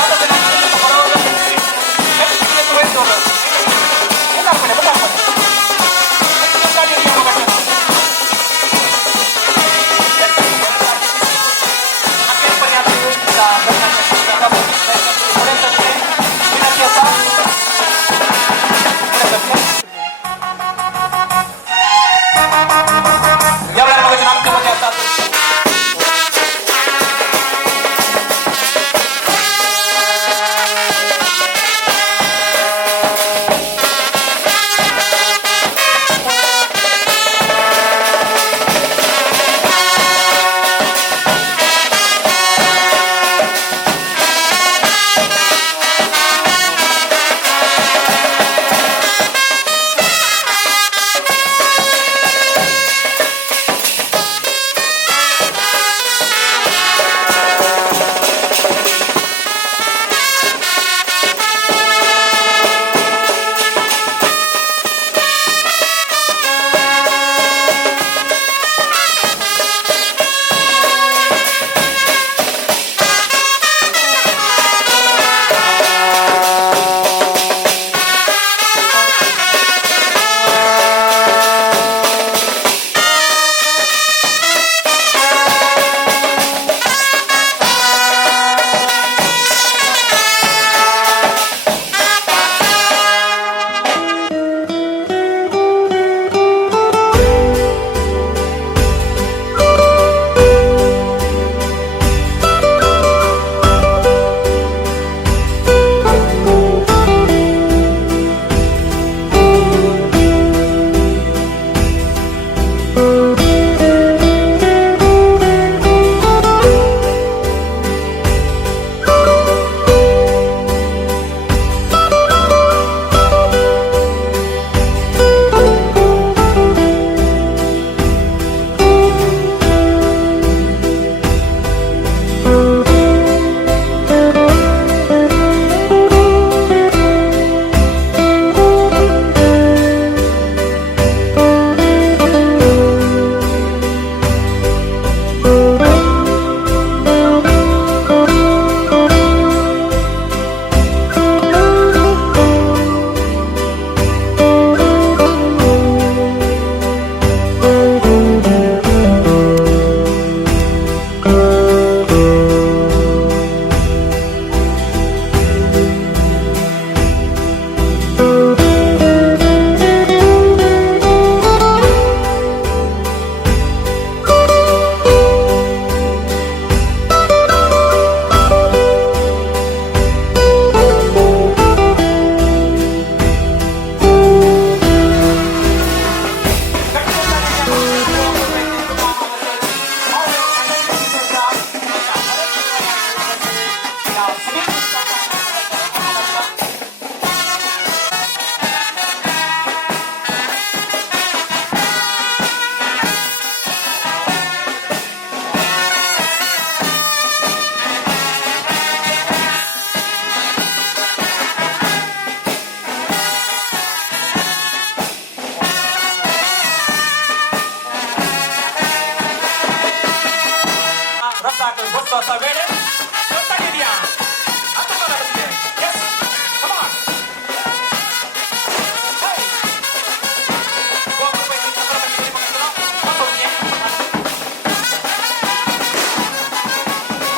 आता ते बरोबर किती वेळ ठेवलं बघा आपण गाडी घेऊन बघा आपण पर्यंत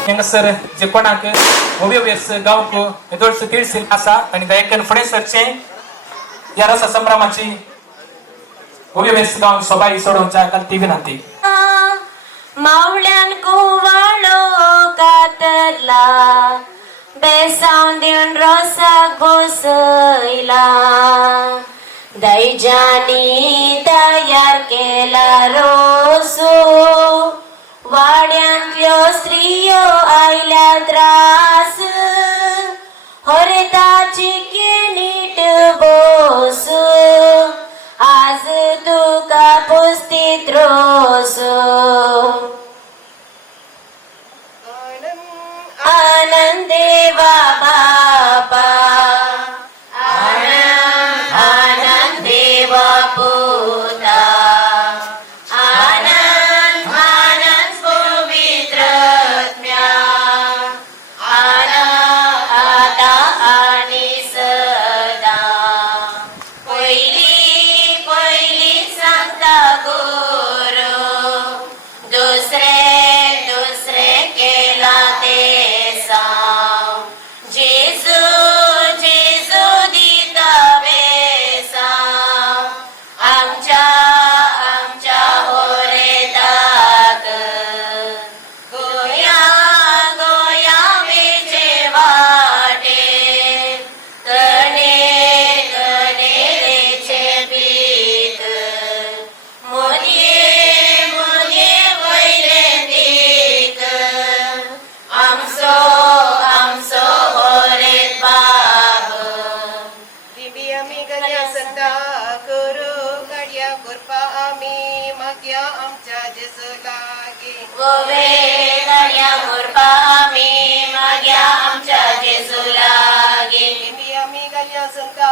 ಹೆಂಗಸರ್ जे कोणाक उभे वेस गावक एदोळस तिळसील आसा आणि दयाकन फुडें सरचे या रसा संभ्रमाची उभे वेस गाव सभाई सोडवच्या कालती विनंती. मावळ्यान कुवाळो कातरला बेसावन दिवन रोसाक भोसयला दैजानी तयार केला रोसो वाड्यांतल्यो स्त्रियो आयल्या त्रास होरेताची नीट बोस आज तुका पुस्तीत रोस आनंदेवा बापा आनंदेवा पुता आनंद आनंद पवित्रज्ञा आनंद आता आणि सदा पहिली पहिली सांगता गुरु दुसरे दुसरे केला ते सांग जेजू जेजू दिता बेसांग आमच्या आमच्या होरेताक गोया गोया वेचे वाटे कणे कणेरेचे पीत मुनये मुनये वयले दीक आमचो आमचो होरेत बाब दिबी आमी गल्या संता करू गाडया करपा आमी मागया आमच्या जेजू लागी गोवे गाड्या करपा आमी माग्या आमच्या जेजू लागी दिबी आमी गल्या संता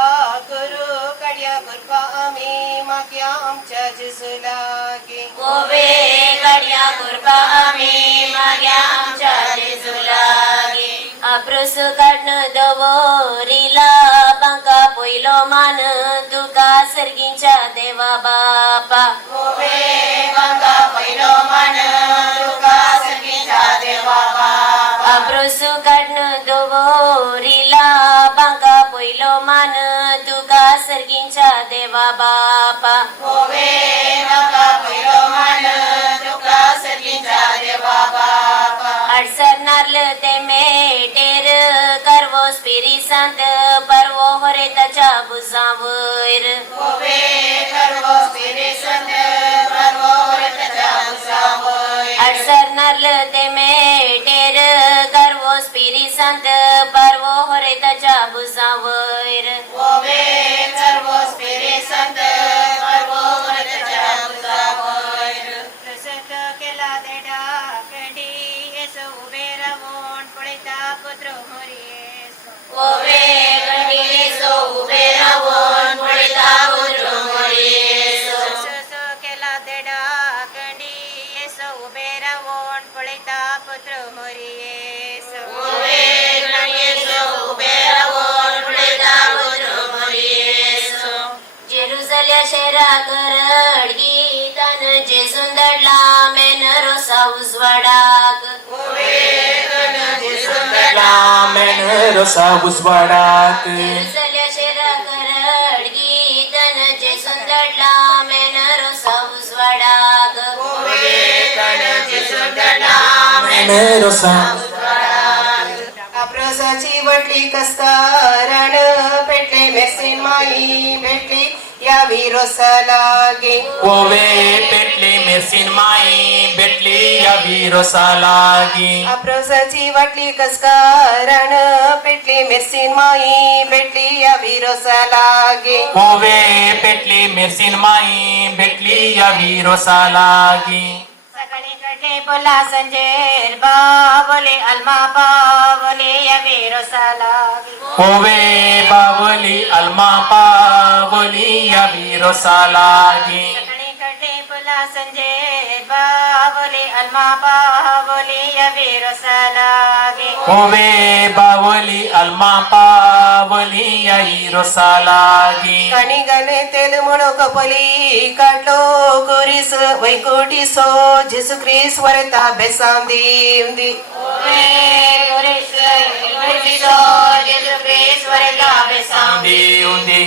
करू गाडया करपा आमी मागया आमच्या जेजू लागी गोवे गाड्या करपा आमी माग्या आमच्या जेजू लागी आप्रोस काढणं दवरिला बांका पयलो मान तुका सर्गींच्या देवा बापा गोवे बांका पयलो मान तुका सर्गींच्या देवा बापा आप्रोस काढणं दवरिला बांका पयलो मान तुका सर्गींच्या देवा बापा गोवे बांका पयलो मान तुका सर्गींच्या देवा बापा अडसर नारल ते मेटेर करवो स्पिरी सांत परवो होरे ताच्या बुजा वयर गोवे करवो स्पिरी संत परवो वरताच्या उसावय अडसर नारल ते मेटेर करवो स्पिरी सांत परवो होरे ताच्या बुजा वयर गोवे करवो स्पिरी संत परवो वरताच्या उसावय प्रसंत केला देडा केडी येसू उबे रावून पळयता पुत्र मोरी येसू गोवे गंडी सो उबे रावून पळयता पुत्र मोरी केला देडा केडी येसू उबे रावून पळयता पुत्र मोरी येसू गोवे गंडी सो उबे रावून पळयता पुत्र मोरी जेरुसल्या शहराक रडगी तान जेजून धाडला मेनरो साऊस वाडाक रोसा उजवाडाक जेरुसल्या शहराक रडगी तान जेजून धाडला मेनरो साऊस वाडाक रोसा अप्रसाची वडली कस्तारण पेटले मेसिन माई भेटली या विरोसा लागे ओवे पेटली मेसिन माई भेटली या विरोसा लागी अप्रसाची वाटली कस्कारण पेटली मेसिन माई भेटली या विरोसा लागे ओवे पेटली मेसिन माई भेटली या विरोसा लागी सकाळी कडले बोला संजेर बावले अलमा बावले या विरोसा लागे ओवे बावली अलमा पावली या विरोसा लागी सकाळी कडले बोला संजय बावली अलमा बावली यवीर सलागे ओवे बावली अल्मा पावली याई रोसालागी कणी गणे तेल म्हणो कपली काढलो गोरीस वैकुटी सो जेसु ख्रिस्त वरता बेसाम दीवदी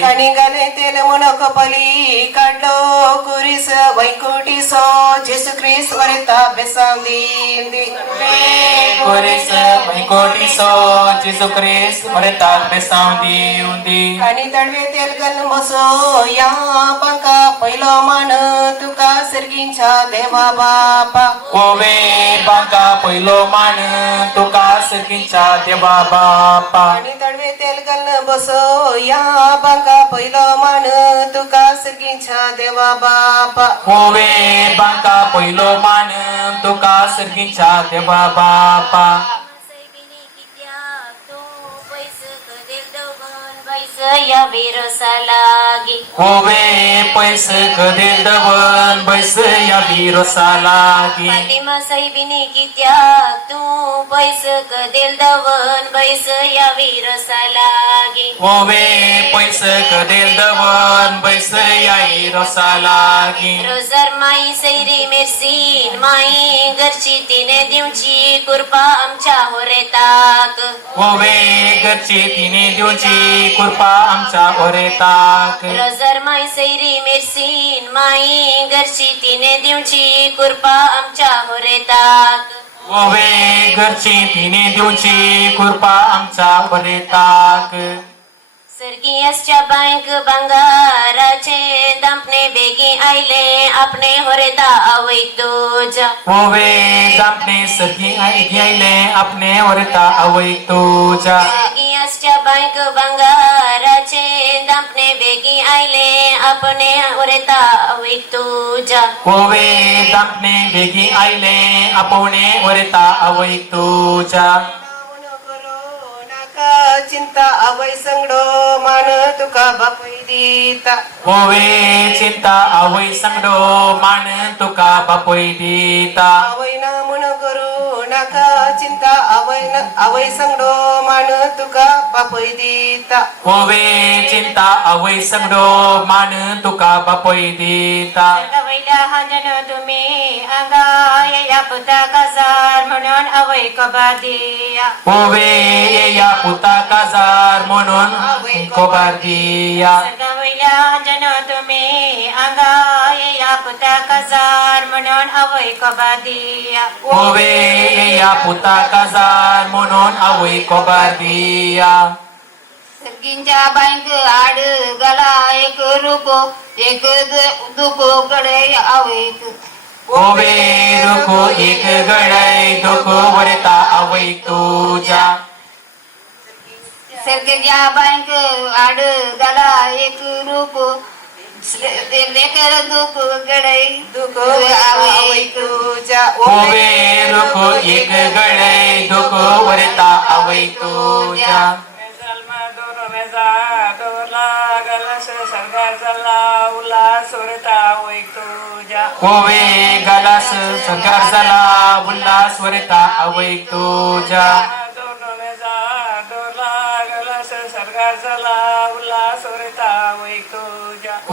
कणी गणे तेल म्हणो कपली काढलो गोरीस वैकुटी सो जेसु ख्रिस्त वरता बेसाम दीवदी कोरिस कोटी सो जेसु क्रिस्त वरता बेसांदी उंदी आणि तडवे तेल गल मसो या पंका पहिलो मान तुका सर्गींच्या देवा बापा ओवे बांका पहिलो मान तुका सर्गीच्या देवा बापा आणि तडवे तेल गल बसो या पंका पहिलो मान तुका सर्गींच्या देवा बापा ओवे बांका पहिलो मान तुका सर्गीच्या देवा बापा या वीर सलागे ओवे पैस कदेल दवन बैस या वीर सालागी फातिमा साहिबिनी कित्याक तू पैस कदेल दवन बैस या वीर सलागे ओवे पैस कदेल दवन बैस या वीर सालागी रोजर माई सैरी मेरसीन माई घरची तिने दिवची कृपा आमच्या होरेताक ओवे घरची तिने दिवची कृपा आमच्या ओरेताक रोजर माई सैरी मेरसीन माई घरची तिने दिवची कृपा आमच्या होरेताक ओवे घरची तिने दिवची कृपा आमच्या ओरेताक सर्गीयसच्या बँक बंगाराचे दांपणे बेगी आयले आपणे होरेता आवय तुझ्या ओवे दामने सखी आई घ्यायले आपने ओरेता आवई तुझ्या सर्गीयसच्या बँक बंगाराचे दांपणे बेगी आयले आपणे होरेता आवय तुझ्या ओवे दामने बेगी आईले आपणे ओरेता आवई तुझ्या चिंता अवय संगडो मान तुका बापय दिता ओवे चिंता आवई संगडो मान तुका बापोई दिता अवय ना म्हण करू नाका चिंता अवय संगडो मान तुका बापय दिता ओवे चिंता आवई संगडो मान तुका बापोई दिता वैल्या हा जन तुम्ही अंगाय या पुता काजार म्हणून अवय कबा दिया ओवे या पुता काजार म्हणून कोबार दिया वैल्या जन तुम्ही अंगाय या पुता काजार म्हणून अवय कबा दिया ओवे या पुता काजार म्हणून आवई कोबार दिया सर्गींच्या बँक आड गला एक रुको एक दुको कडे आवैक ओवे रुको एक गडै दुको वरता आवई तुझ्या सर्गींच्या बँक आड गला एक रुको एक दुको कडे दुको आवैक तुझ्या ओवे रुको एक गडै दुको वरता आवई तुझ्या ओवे गालास सरकार झाला उल्हास वरता आवई तुझ्या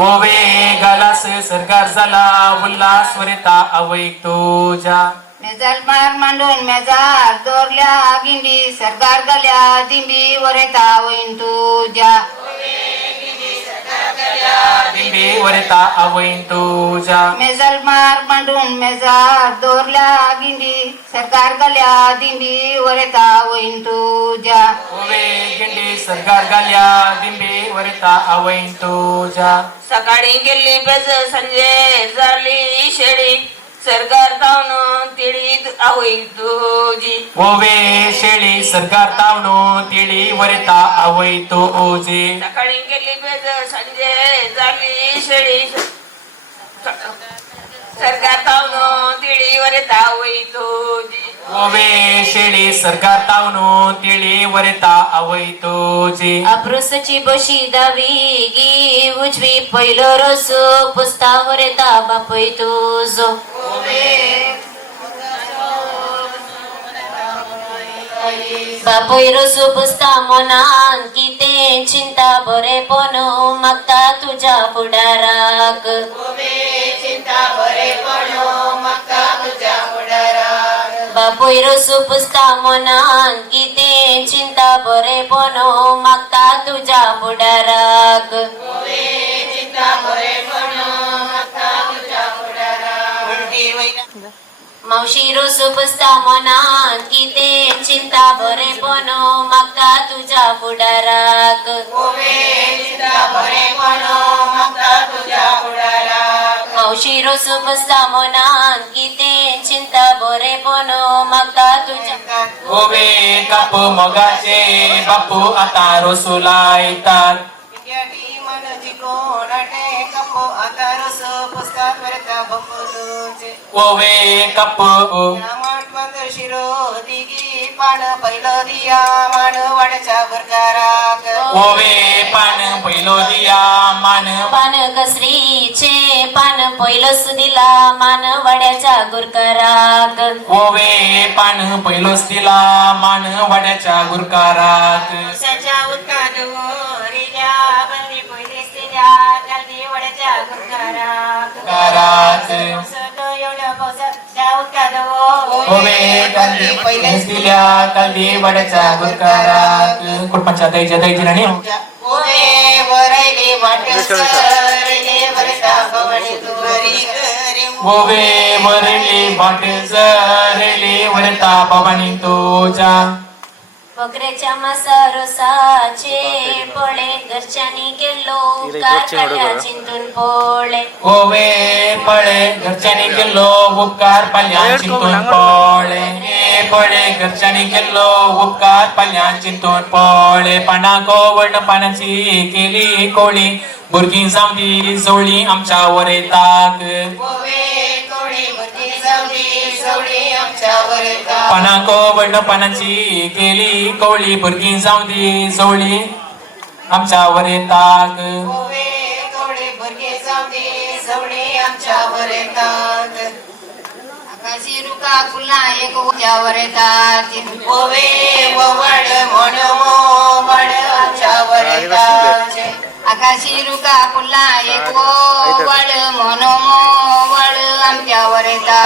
ओवे गालास सरकार झाला उल्हास वरता आवई तुझ्या मेजाल मार मांडून मेजार दोरल्या गिंडी सरकार गल्या दिंबी वरेता वैन तुझ्या दिंबी वरता आवई तुझ्या मेजाल मार मांडून मेजार दोरल्या गिंडी सरकार गल्या दिंबी वरेता वैन तुझ्या ओवे गिंडी सरकार गाल्या दिंबी वरता आवई तुझ्या सकाळी गेली बेज संजय झाली शेळी सरकार तावनो तिडीत आवई तुझी ओवे शेळी सरकार तावनो तिळी वरता आवई तुझी सकाळी गेली बेज संजय झाली शेळी सरकार तावनो तिडीवर तावई तुझी ओवे शेळी सरकार तावनो तिळी वरता आवय तुझी अप्रुसची बशी दावी गी उजवी पहिलो रोस पुस्ता होरेता बापय तुझो बापय रोस पुस्ता मनान किते चिंता बरे पण मागता तुझ्या फुडाराक बापय रोस पुस्ता मनान किते चिंता बरे पण मागता तुझ्या फुडाराक मावशी रोस पुस्ता मनान किते चिंता बरे पण मागता तुझ्या फुडाराक मावशी रोस पुस्ता मनान किते चिंता बरे पण मागता तुझ्या ओवे काप मोगाचे बापू आता रोसू लायतात विद्यार्थी मन जिकोणाटे कपो आता रस पुस्तक वरता बंबोचे ओवे काप माठवंत शिरो दिगी पान पहिलं दिया मान वाड्याच्या भरकाराक ओवे पान पहिलो दिया मान पान कसरीचे पान पहिलंच दिला मान वाड्याच्या गुरकराक ओवे पान पहिलोच दिला मान वाड्याच्या गुरकाराक पावसाच्या उत्कादवरिल्या बंदी पहिलेच दिल्या जल्दी वाड्याच्या गुरकाराक काराक पावसात एवढ्या पावसात त्या उत्कादव ओवे कांदी पहिलेच दिल्या कांदी वाड्याच्या गुरकाराक कुटुंबाच्या दैजा दैजिराणी ओवे वरैली वाटेसरले वरता भवनी तुरी करे ओवे वरली वाट जरली वरता भवानी तुझ्या बकऱ्याच्या मासा रोसाचे पोळे घरच्यांनी गेलो कारखान्या चिंतून पोळे ओवे पळे घरच्यांनी गेलो उपकार पाल्या चिंतून पळे पळे घरच्यांनी गेलो उपकार पाल्या चिंतून पळे पाना गोवर्ण पानाची केली कोळी भुरगीं जावली जवळी आमच्या वरेताक ओवे कोणी भरती जावली सवडी आमच्या वरता पाना गोवर्ण पानाची केली कोळी भुरगीं जावली जवळी आमच्या वरेताक ओवे कोणी भरती जावली सवडी आमच्या वरता आकाशी रुका फुला एक उद्या वरता ओवे वड म्हणो वड आमच्या वरता आकाशी रुका फुला एक वड म्हणो वड आमच्या वरता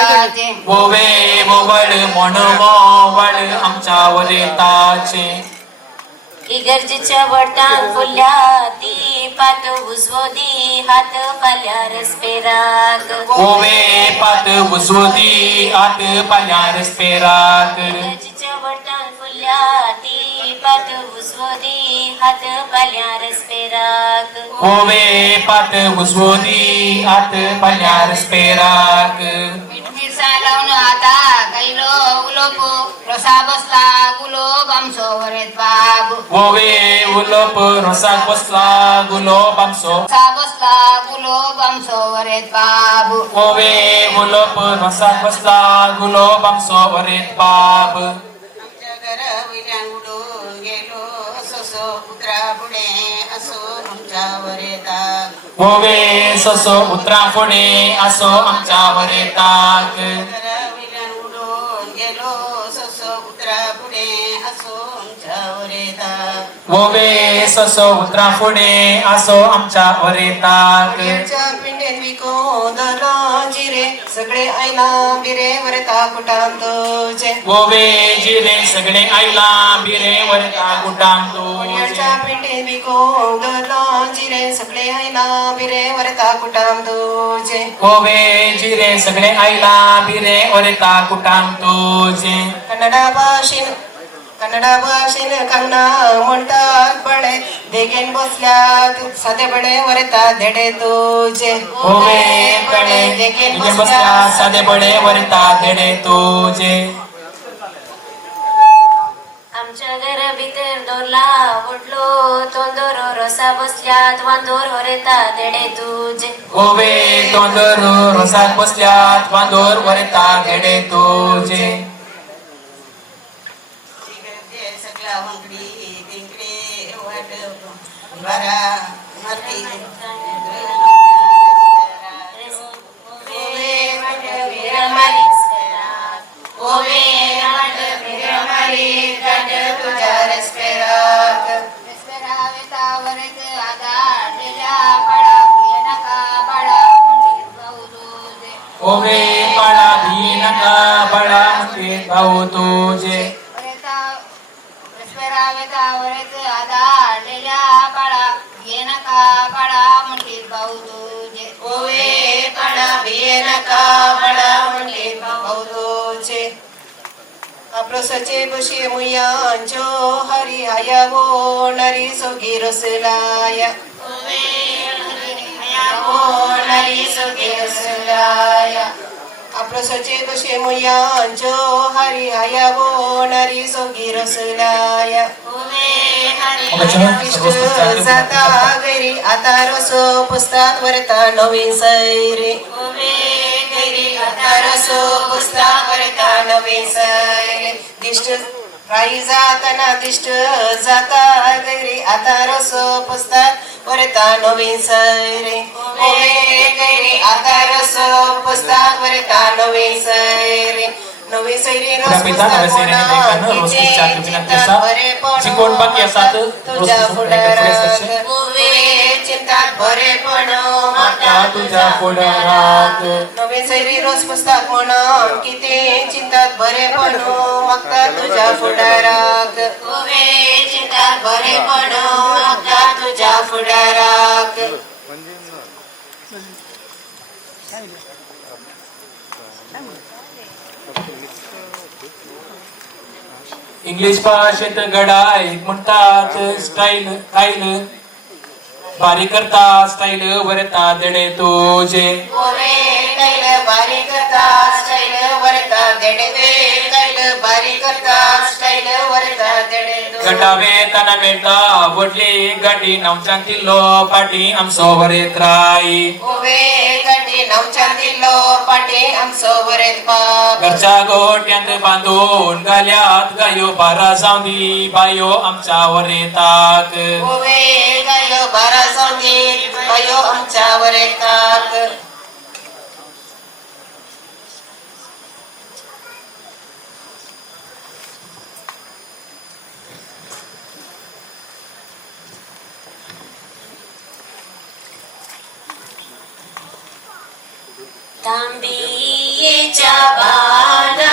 ओवे मोवळ मोवळ आमच्या वरेताचे इगर्जीच्या वटान फुल्या ती पात उजवो दी हात पाल्या रसपेराक ओवे पात बुजवती आत पाल्यार पेराक इगर्जीच्या वटान फुल्या ती पात उजवो दी हात पाल्या रसपेराक ओवे पात बुजवती आत पाल्यार पेराक मिरसा लावून आता कैलो उलोप रसा बसला गुलोब आमचो वरेत बाबू ओवे उलोप रोसाक बसला गुलोब आमचो रसा बसला गुलोब आमचो वरेत बाबू ओवे उलोप रोसाक बसला गुलोब आमचो वरेत बाब आमच्या घरा वयल्यान उडून गेलो सोसो पुत्रा फुडें असो आमच्या वरेता ओवे ससो उतरा फुडे असो आमच्या वरेताक घरा वयल्यान उडून गेलो सोसो पुत्रा फुडें असो आमच्या वरेता ओवे ससो उतरा फुडे असो आमच्या वरेताक पिंडेन विको दला जिरे सगळे आयला बिरे वरता कुटाम तुझे ओवे जिरे सगळे आयला बिरे वरता गुटाम तुझे पिंडेन विको दला जिरे सगळे आयला बिरे वरता कुटाम तुझे ओवे जिरे सगळे आयला बिरे वरता कुटाम तुझे कन्नडा भाषेन कांगणा म्हणतात बडे देगेन बसल्यात साधे बडे वरता धेडे तुझे ओवे बडे देगेन तुझे बसल्या साधे बडे वरता धेडे तुझे आमच्या घरा भितर दोरला उडलो तोंदोरो रोसा बसल्यात वांदोर होरेता देडे तुझे ओवे तोंदर रोसाक बसल्यात बांदोर वरता धेडे तुझे भरा मती ओवे पाळा भी नका बळा म्हणते भाऊ तुझे ओवे पडा भिये नका बडा म्हणले भाऊचे आपलो सचे बशी मुयांचो हरी हयावो नरी सोगी रसलाया नरी सोगी रसलाया आपलो सचे बशी मुयांचो हरी हयावो नरी सोगी रसलाया जाता गैरी आता रसो पुस्तक वरता नवीन सैरी आता रसो पुस्तक वरता नवीन सैरी दिष्ट राई जाताना दिष्ट जाता गैरी आता रसो पुस्तक वरता नवीन सैरी गैरी आता रसो पुस्तक वरता नवीन सैरी नवीन सैरी पिता नवे सेरेने देखना रोज की चार विनंती सा चिकोन बाकी असात तुझ्या पुढारात चिंतात भरे पण माता तुझ्या पुढारात नवीन सैरी रोज पुस्तक म्हणून किती चिंतात भरे पण मागता तुझ्या पुढारात चिंतात भरे पण मागता तुझ्या पुढारात इंग्लिश भाषेत गडाय म्हणतात स्टाईल स्टाईल बारी करता स्टाईल वरता देणे तुझे बारी करता स्टाईल वरता देणे बारी करता स्टाईल वरता देणे गटावे तना मेळटा वडली गाठी नवचांतिल्लो पाटी आमचो वरेत राई गाठी नवचांतिल्लो पाटी आमचो वरेत पाक घरच्या गोट्यांत बांधून गाल्यात गायो बारा जावंदी बायो आमच्या वरेतात गायो बारा जावंदी बायो आमच्या वरेतात तांबियेच्या बाना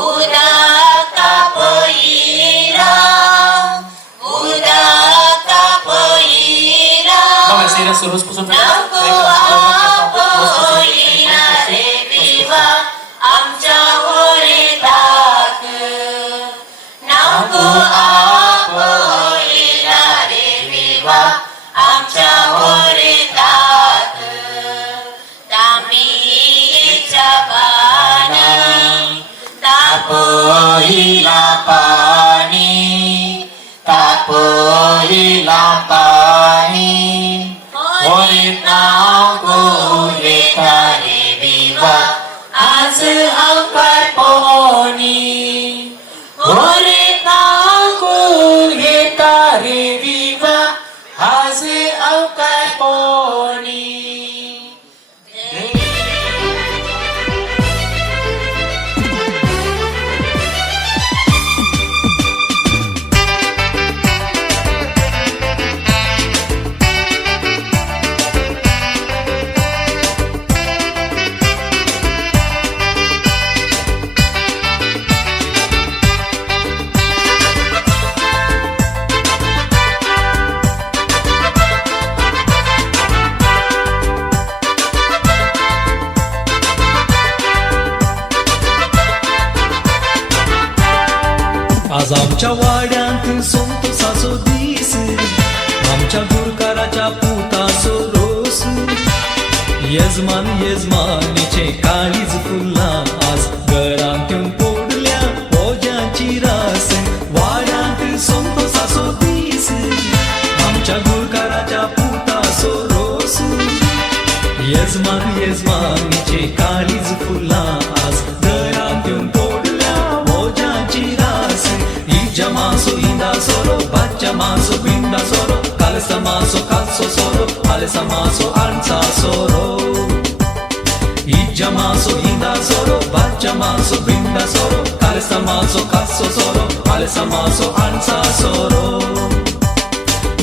उदाका पोईरा नवे सेरे सुरूच पुसून पोईरा रे विवा आमच्या होरेतात नको पोईरा रे विवा आमच्या होरेतात तांबियेच्या बाना तापोहिला पाणी तापोहिला पाणी वरेत नाव गोलेता रे विवा आज अंकार पोनी वरेत नाव गोलेता रे विवा आज अंकार पोनी आज आमच्या वाड्यांत सोंतो सासो दीस आमच्या गुरकाराच्या पुताचो रोस यजमान यजमानीचे काळीज फुलला आज घरांत येवन पडल्या ओज्यांची रास वाड्यांत सोंतो सासो दीस आमच्या गुरकाराच्या पुताचो रोस यजमान यजमानीचे काळीज फुलला आज घरांत येवन पडल्या ओज्यांची रास जमासो इंदा सोरो, baccia maso, binda soro. maso cazzo solo alza maso alza solo Ija maso inda solo baccia maso brinda solo alza maso cazzo solo alza maso alza solo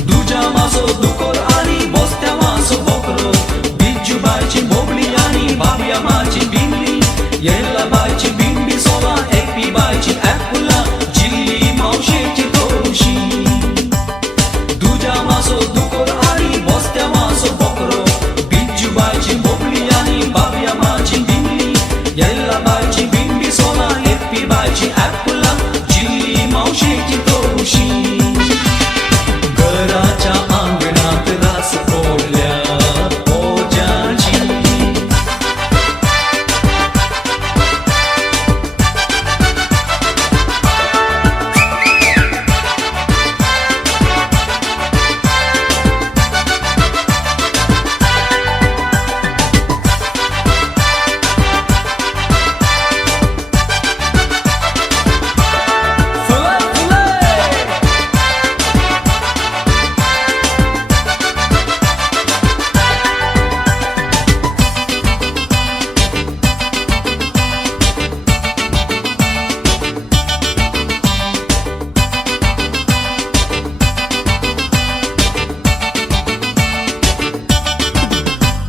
Duja maso dukor ani bostia maso bokro Biju baichi mogli ani babia machi bimli Yella baichi bimbi sola ekbi baichi akula Jilli mausheki toshi Duja maso dukor ani bostia maso bokro Biju baichi mogli ani babia machi bimli Yella baichi bimbi sola ekbi baichi akula Jilli mausheki toshi घराच्या अंगणात रास फोडल्या ओजाची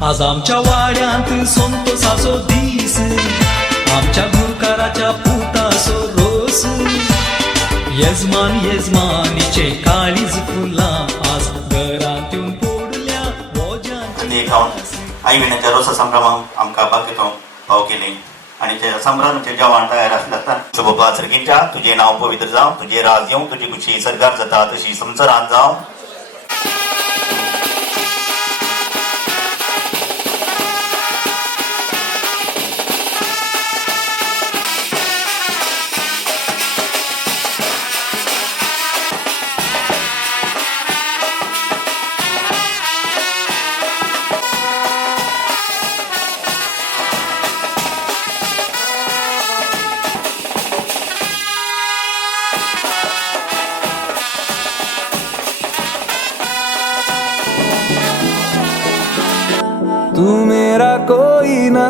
आज आमच्या वाड्यात सोंतो सासो दीस आमच्या गुरकाराच्या पुतासो रोस यजमान यजमानीचे काळीज फुला आज घरात येऊन पोडल्या ओजांची ते खाऊन आई विण्याच्या रोसा संभ्रमाक आमकां बागेतून भाव केले आणि त्या संभ्रमाचे जेवण तयार आसता शुभ पासरकीच्या तुझे नाव पवित्र जावं तुझे राज येवं तुझी कुशी सरकार जाता तशी संवसारांत जावं तू मेरा कोई ना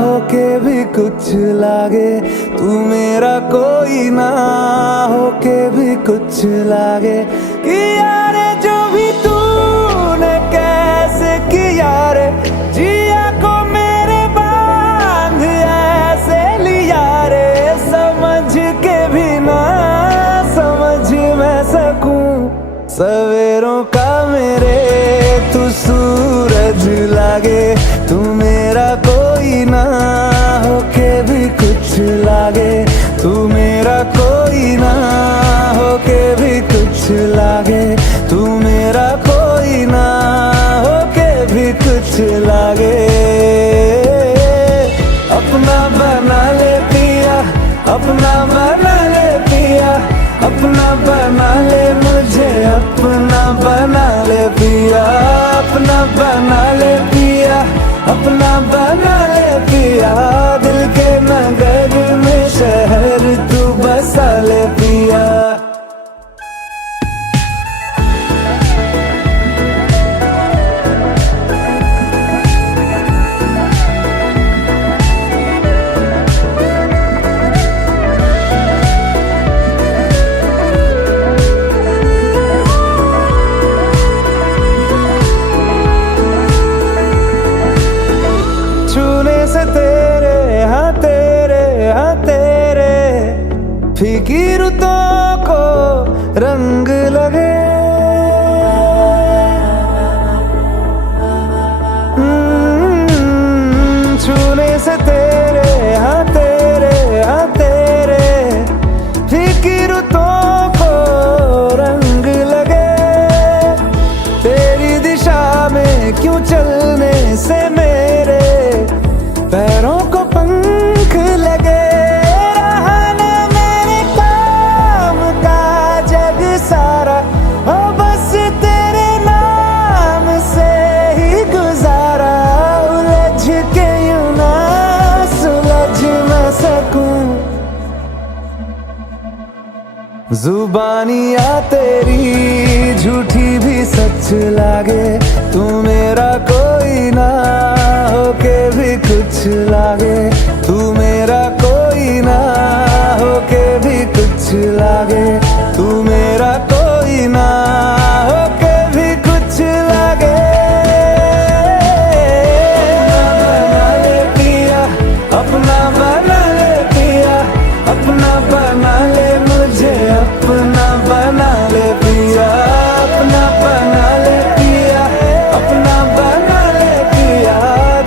होके भी कुछ लागे तू मेरा कोई ना होके भी कुछ लागे किया रे जो भी तूने कैसे किया रे जिया को मेरे बांध ऐसे लिया रे समझ के भी ना समझ मैं सकूं सवेरों का मेरे तू सूरज लागे तू मेरा कोई ना होके भी कुछ लागे तू मेरा कोई ना होके भी कुछ लागे तू मेरा कोई ना होके भी कुछ लागे अपना बना ले पिया अपना बना ले पिया अपना बना ले मुझे अपना बना ले पिया अपना बना ले पिया अपना बना ले पिया दिल के नगर में शहर तू बसा ले पिया फीकी रुतों को रंग लगे छूने से तेरे हाँ तेरे फीकी रुतों को रंग लगे तेरी दिशा में क्यों चलने से मेरे पैरों को पंख लगे सारा हो बस तेरे नाम से ही गुजारा उलझ के यूं ना सुलझ न सकूं जुबानियाँ तेरी झूठी भी सच लागे, तू मेरा कोई ना होके भी कुछ लागे, तू मेरा कोई ना होके भी कुछ लागे, तू मेरा कोई ना होके भी कुछ लागे। अपना बना ले पिया, अपना बना ले मुझे, अपना बना ले पिया, अपना बना ले पिया, अपना बना ले पिया,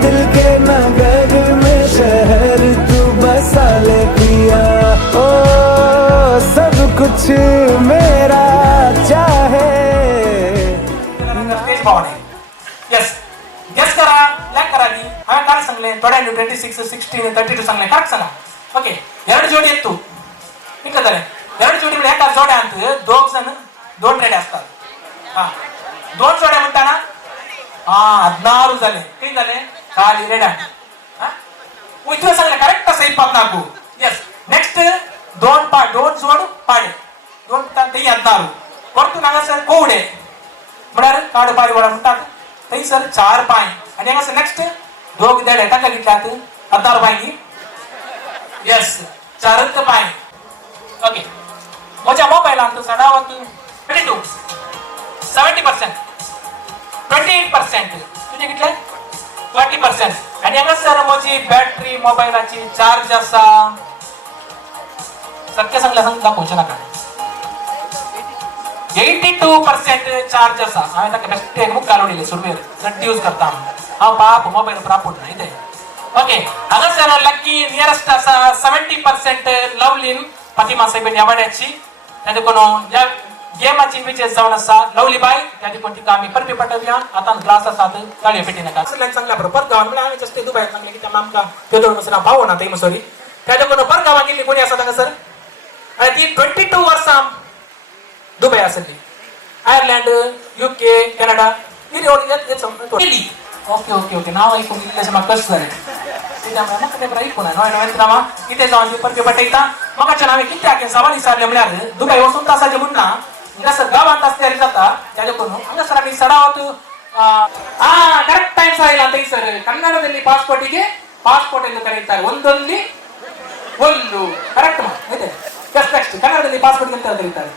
दिल के नगर में शहर तू बसा ले पिया। ओ सब कुछ मेरा चाहे। स्टेज पावणे यस गेस करा, लॅक करा ती हांवें काय सांगले थोड्या 26 16 32 सांगले करेक्ट सांगा ओके ಎರಡು ಜೋಡಿ ಇತ್ತು ಇಟ್ಕೊತಾರೆ ಎರಡು ಜೋಡಿ मध्ये एका जोड्या ಅಂತ दोन जण दोन रेडे असतात हा दोन जोड्या म्हणताना हा 16 झाले किती झाले खाली रेड्या हा उजव्या सांगले करेक्ट सही 14 यस नेक्स्ट दोन जोड पाडे दोन ते 16 वरतून हांगा सर कोवडे म्हळ्यार काड पाडी वडा म्हणतात थंयसर 4 पाय आणि हांगा सर नेक्स्ट दोग देडे ताका घेतल्यात 16 पायनी यस 4 पाय ओके माझ्या मोबाईलांत सडावत 22 70% 28% तुझे कितले 20% आणि हांगा सर माझी बॅटरी मोबाईलाची चार्ज आसा सत्य सांगला दाखोवचे नाका 82% चार्ज आसा हांवें ताका बेश्टे एक मुख घालून दिले सुरवेर चड्डी यूज करता हांव बाप मोबाईल प्रापूट ना इथे ओके हांगा सर लकी नियरेस्ट आसा 70% लवलीन फातिमा साहेबीन यावाड्याची ताजे कोण या गेमाची विजय जावन आसा लवली बाय ताजे कोण तिका आमी परबी पटवया आता क्लास आसात ताळयो पेटी नाका असल्यान चांगल्या बरोबर गांवान म्हळ्यार हांवें जस्ट दुबय सांगले की त्या आमकां पेदोळ मसरा पावो ना थंय मसोरी ताजे कोण पर गांवान गेल्ली कोणी आसा ताका सर आणि ती 22 वर्सां दुबय आसली आयर्लंड UK कॅनडा गेली ओके ओके ओके नाव ऐकून गेल्लेशें म्हाका कशें जालें त्यामुळे म्हाका तें बरें ऐकूना नवे नवे कितें जावन ती परबी पटयता म्हाका हांवें कित्याक सवाल विचारले म्हळ्यार दुबय वचून तासाचें म्हणना हांगासर गांवांत आसल्यार जाता ताजे करून हांगासर आमी सडावत करेक्ट टायम्स आयला थंयसर कन्नडದಲ್ಲಿ ಪಾಸ್ಪೋರ್ಟಿಗೆ ಪಾಸ್ಪೋರ್ಟ್ ಎಂದು ಕರೆಯುತ್ತಾರೆ ಒಂದೊಂದು ಒಂದು ಕರೆಕ್ಟ್ ಇದೆ ಜಸ್ಟ್ ನೆಕ್ಸ್ಟ್ ಕನ್ನಡದಲ್ಲಿ ಪಾಸ್ಪೋರ್ಟ್ ಅಂತ ಕರೀತಾರೆ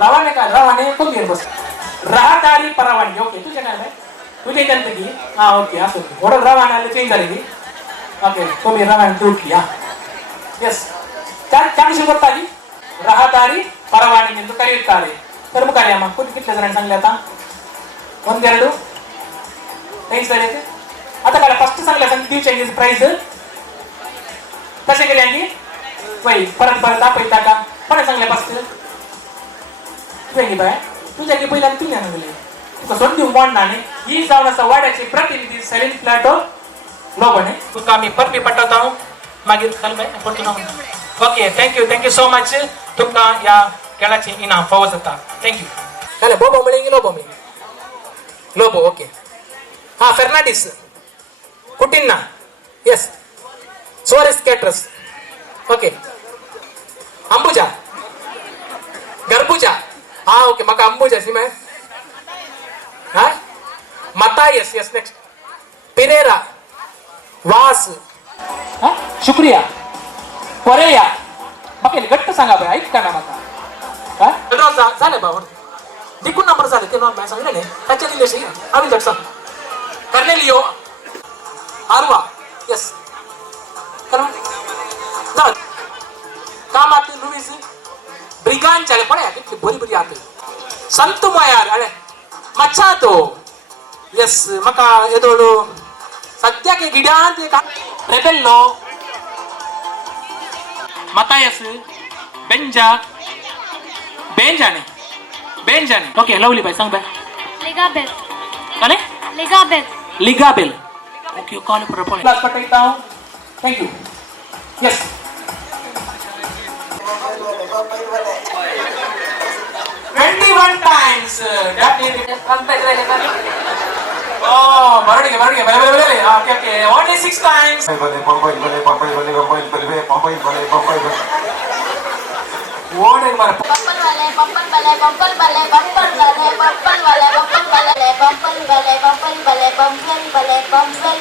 रवाने का रवाने खूप घेर बस रहदारी परवानगी ओके तुझे काय आहे तुझे जनतेची हा ओके असं थोडं रवाने आले चेंज झाली ती ओके तुम्ही रवाने तुटली हा यस चांगली करता आली रहदारी परवानगी ಎಂದು ಕರೆಯುತ್ತಾರೆ तर मग काय मग कुठे किती जणांनी सांगले आता ಒಂದೆರಡು नाही झाले आता काय फर्स्ट सांगले सांग दिवचे प्राइस कसे केले आणि वय परत परत दाखवता का पण सांगले फर्स्ट बाय तुझ्या पहिल्या तीन गेले तुका संधी मोडणाने ही जावन आसा वाड्याचे प्रतिनिधी सैलेंट फ्लॅटो लोगोने तुका आम्ही परबी पटवता मागीर ओके थँक्यू सो मच तुमका या खेळाचे इनाम फावो जाता थँक्यू जाले बोबो मिळेल लोबो मिळेल लोबो ओके हा फर्नांडिस कुटिन्ना यस सोरेस कॅटरस ओके अंबुजा गर्बुजा हा ओके मका अंबुजा सी मैं हा मतायस यस नेक्स्ट पेरेरा वास हा शुक्रिया कोरेया बाकी गट्ट सांगा बाई ऐक का ना मका हा ड्रॉ झाले बाबा दिकून नंबर झाले ते नॉट मैं सांगितले त्याच्या दिलेशी आम्ही लक्ष कर्नेलियो आरवा यस करा ना काम आते लुईस ब्रिगान चले पड़े कितनी बरी बरी आते संत मायार अरे मच्छा तो यस मका एदोलो सत्या के गिडान ते का रेबेल्लो मतायस बेंजाने ओके लवली बाई सांग बाई लिगाबेल कने लिगाबेल ओके कॉल पर पॉइंट क्लास पटैता हूं thank you yes 21 times definitely oh बरड़ी बले okay only 6 times what is बम्पल बले बम्पल बले बम्पल बले बम्पल बले बम्पल बले बम्पल बले बम्पल बले बम्पल बले बम्पल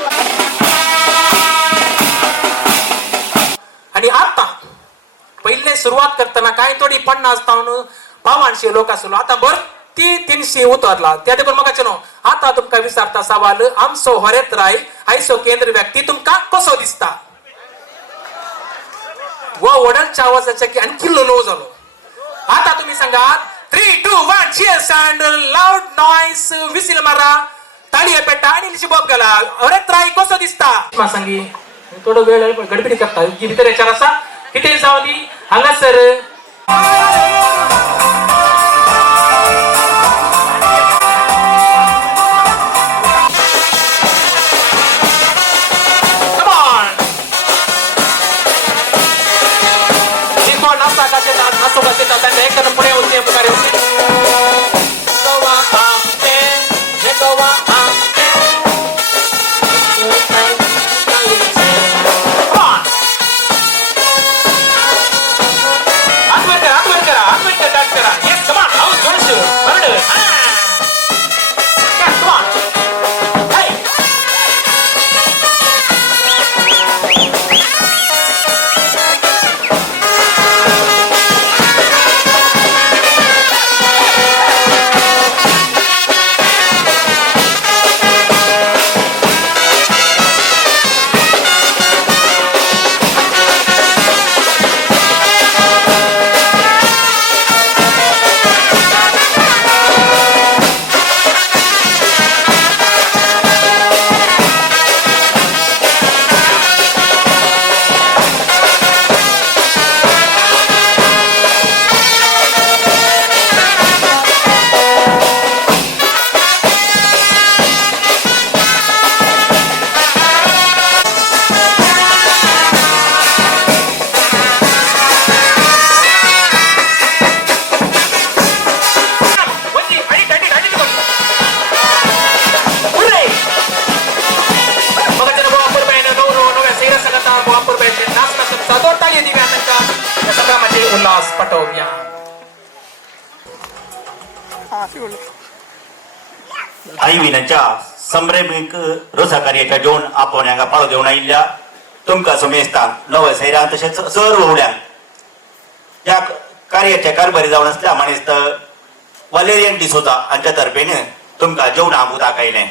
आणि आता पहिले सुरुवात करताना काय थोडी 50 पावांशी लोक असलो आता भरती 300 उतरला त्या देखून मग आता तुमका विचारता सवाल आमचो हरेत राय आयसो केंद्र व्यक्ती तुमका कसो दिसता व वडलच्या आवाजाचा की आणखी लो झालो आता तुम्ही सांगा 3, 2, 1 cheers and loud noise whistle मारा ताळी पेटा आणि लिशिबॉब गेला हरेत राय कसो दिसता मा सांगी थोडं वेळ गडबडी करता की भितर याच्यावर असा किती जावली हांगा सर पुढे होते पुढे होते उल्हास पटोव्या आई विनाच्या संभ्रमिक रोसा कार्याच्या जेवण आपण हांगा पाळो देऊन आयिल्ल्या तुमका समेस्तान नव सैरा तशेंच सर्व उड्यांक या कार्याच्या कारभारी जावन आसल्या मानेस्त वालेरियन डिसोजा हांच्या तर्फेन तुमका जेवणाक उदक आयलें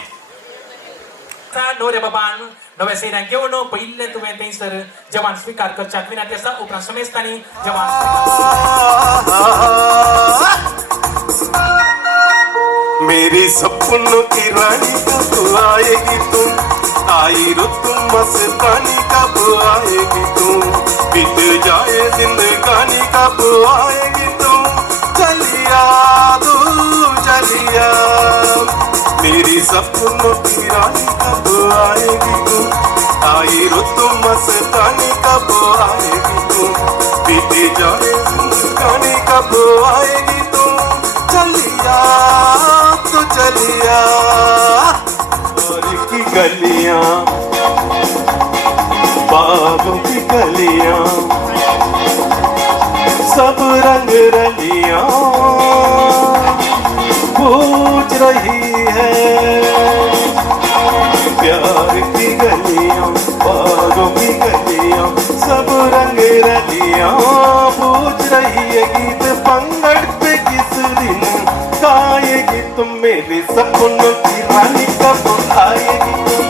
नो रे बाबान नवे सैरा घेवन पहिले तुवें थंयसर जवान स्वीकार करच्याक विनंती आसा उपरांत समेस्तांनी जवान मेरी सपनों की रानी कब आएगी तुम आई रुत मस्तानी कब आएगी तुम बीत जाए जिंदगानी कब आएगी तुम चलिया तू चलिया मेरी सपनों की रानी कब आएगी तुम आई रुत मस्तानी कब आएगी तुम बीत जाए जिंदगानी कब आएगी तुम चलिया तो चलिया और की गलियां बागों की गलियां सब रंग रलियां पूछ रही है प्यार की गलियां बागों की गलियां सब रंग रलियां पूछ रही है गीत पंगड़ पे किस दिन गाएगी तुम मेरे सपनों की रानी कब आएगी तुम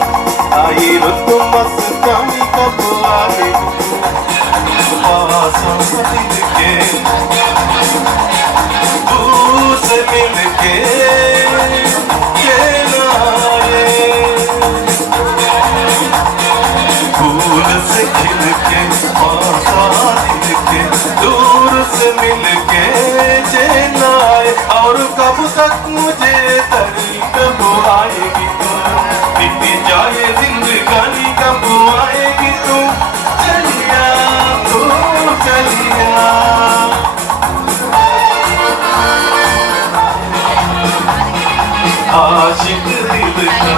आई रुत मस्तानी कब आएगी आसों से मिल के दूर से मिल के चैन आए फूल से खिल के आशा दिल के दूर से मिल के चैन आए और कब तक मुझे तरी कब आएगी तुम बीत जाए जिंदगानी कब आएगी तुम चलिया तू चलिया आशिक दिल का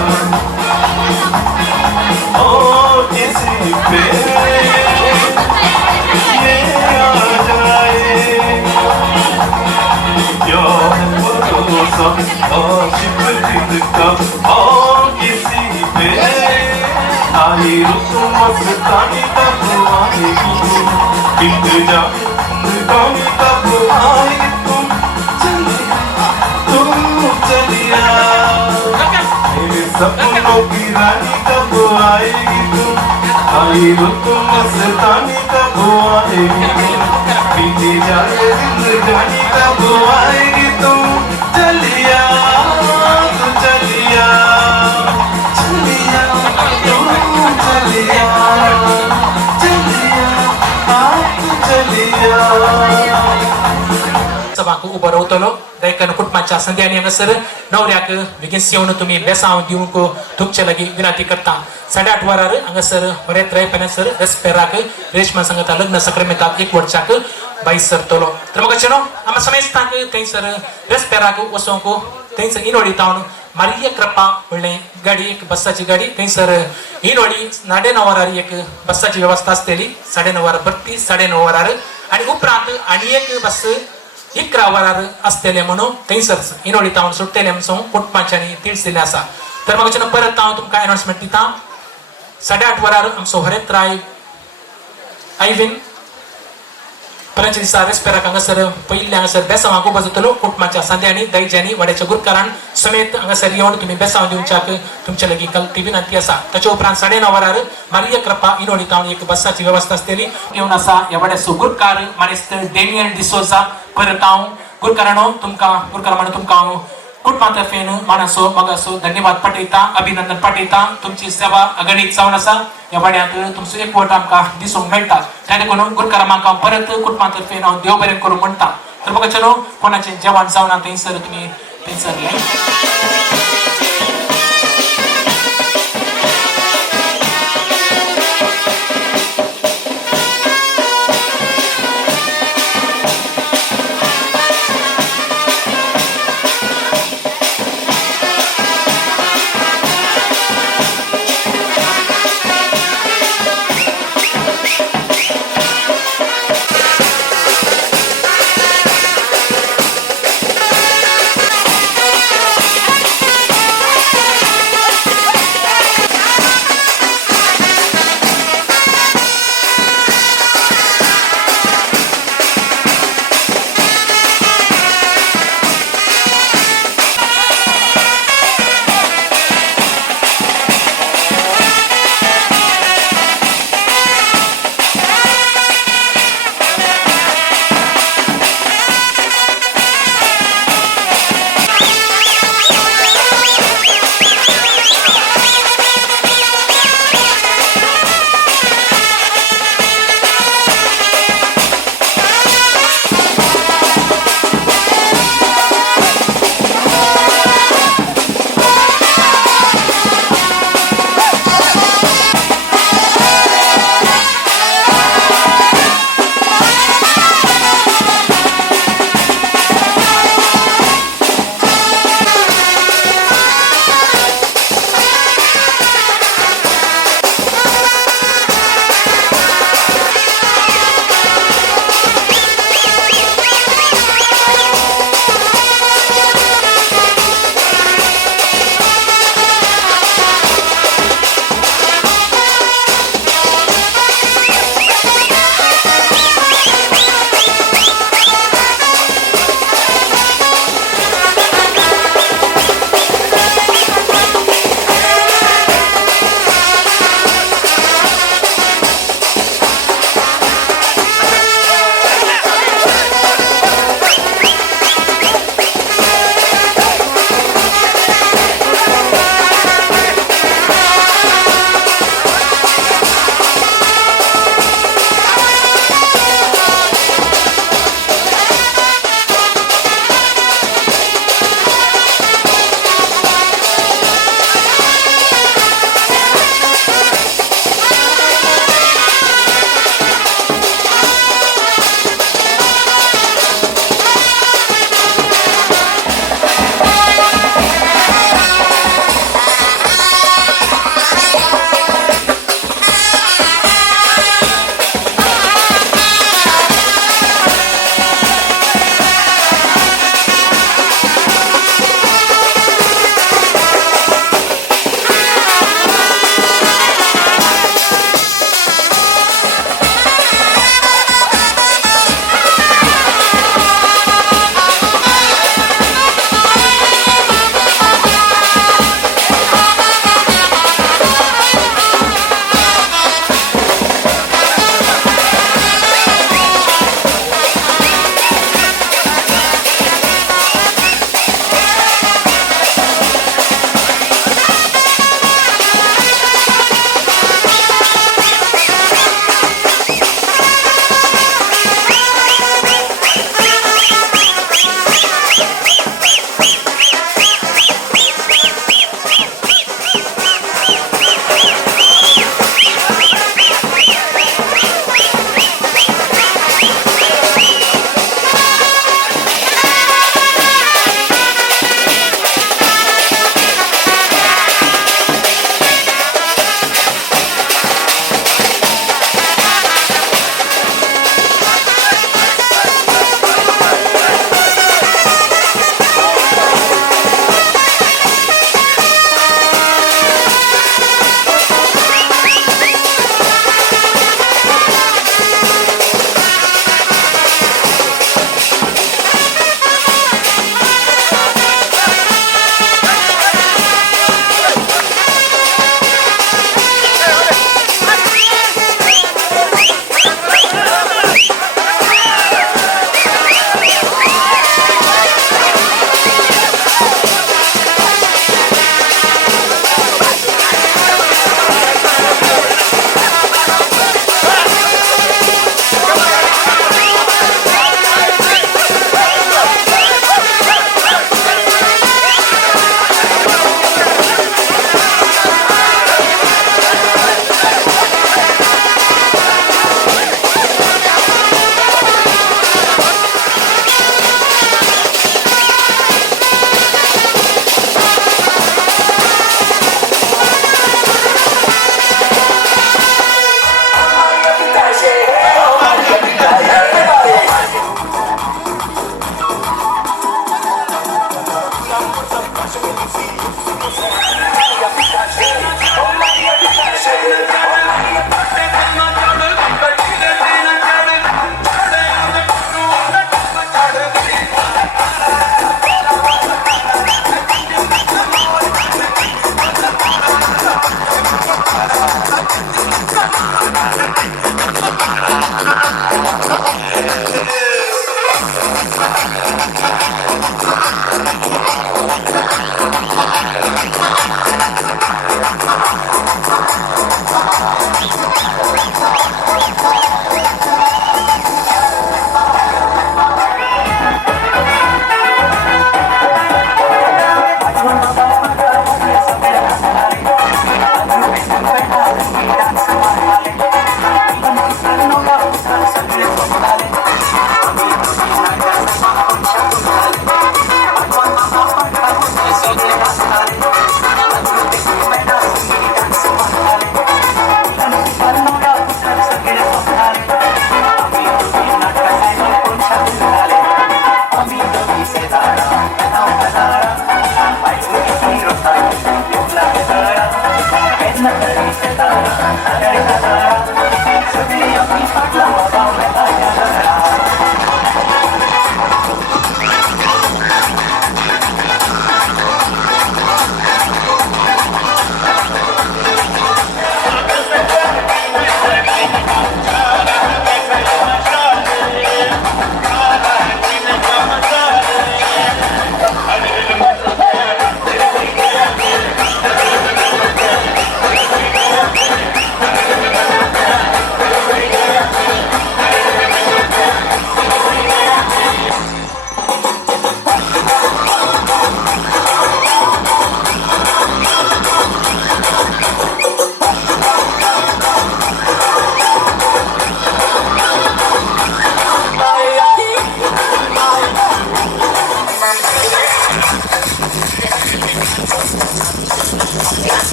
और किसी पे ये आ जाए आशिक दिल का और किसी पे आई रुत मस्तानी कब आएगी इंतजाम कब आएगी तुम चलिया मेरे सपनों की रानी कब आएगी तुम आई रुत मस्तानी कब आएगी बीती जाए जिंदगानी कब आएगी तुम चलिया तू चलिया चलिया तू चलिया चलिया तू चलिया सभाకు उबरवतलो दैकन कुटुंबाच्या संध्यानी हांगासर नवऱ्याक बेगीन येवन तुम्ही बेसांव दिवंक तुमचे लागी विनंती करता 8:30 वरार हांगासर बरेच त्रयपणासर रेस्पेराक रेशमा संगता लग्न सक्रमेताक एक वर्षाक बाईस सरतलो तर मग चलो आम्हा समेस्ताक थंयसर रेस्पेराक वसोंक थंयसर इनोडी तावन मारिया कृपा म्हणले गाडी एक बसाची गाडी थंयसर इनोडी 9:30 वरार एक बसाची व्यवस्था आसतली 9:30 वरार भरती 9:30 वरार आणि उपरांत आणि एक बस 11 वरार असतले म्हणून थंयसर इनोडी तावन सुटतले म्हणून कुटुंबाच्यांनी तिळसिल्ले आसा तर मग चलो परत हांव तुमकां अनाउन्समेंट दिता 8:30 वरार आमचो हरेत्राय आयवीन परांच्या दिसा रेस्पेराक हांगासर पयले हांगासर बेसांव खूब जातलो कुटुंबाच्या सांद्यांनी दैज्यांनी वाड्याच्या गुरकारान समेत हांगासर येवन तुमी बेसांव दिवच्याक तुमचे लागीं कल्ती विनंती आसा ताचे उपरांत 9:30 वरार मारिया कृपा इनोडी तावन एक बसाची व्यवस्था आसतली येवन आसा ह्या वाड्याचो गुरकार मानेस्तर डेनियल डिसोजा परत हांव गुरकारानो तुमकां गुरकार म्हणून तुमकां हांव कुटुंबातर्फेन मानासो मोगासो धन्यवाद पाठयता अभिनंदन पाठयता तुमची सेवा अगणित जावन आसा ह्या वाड्यात तुमचो एकवट आमकां दिसूंक मेळटा त्या देखून गुरकारा म्हाका परत कुटुंबातर्फेन हांव देव बरें करूं म्हणटा तर म्हाका चलो कोणाचें जेवण जावना थंयसर तुमी थंयसर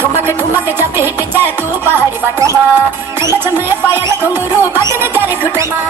ठुमक ठुमक जब भेट जाए तू पहाड़ी बाटोमा छम छम पायल घुंघरू बाजन जारे घुटमा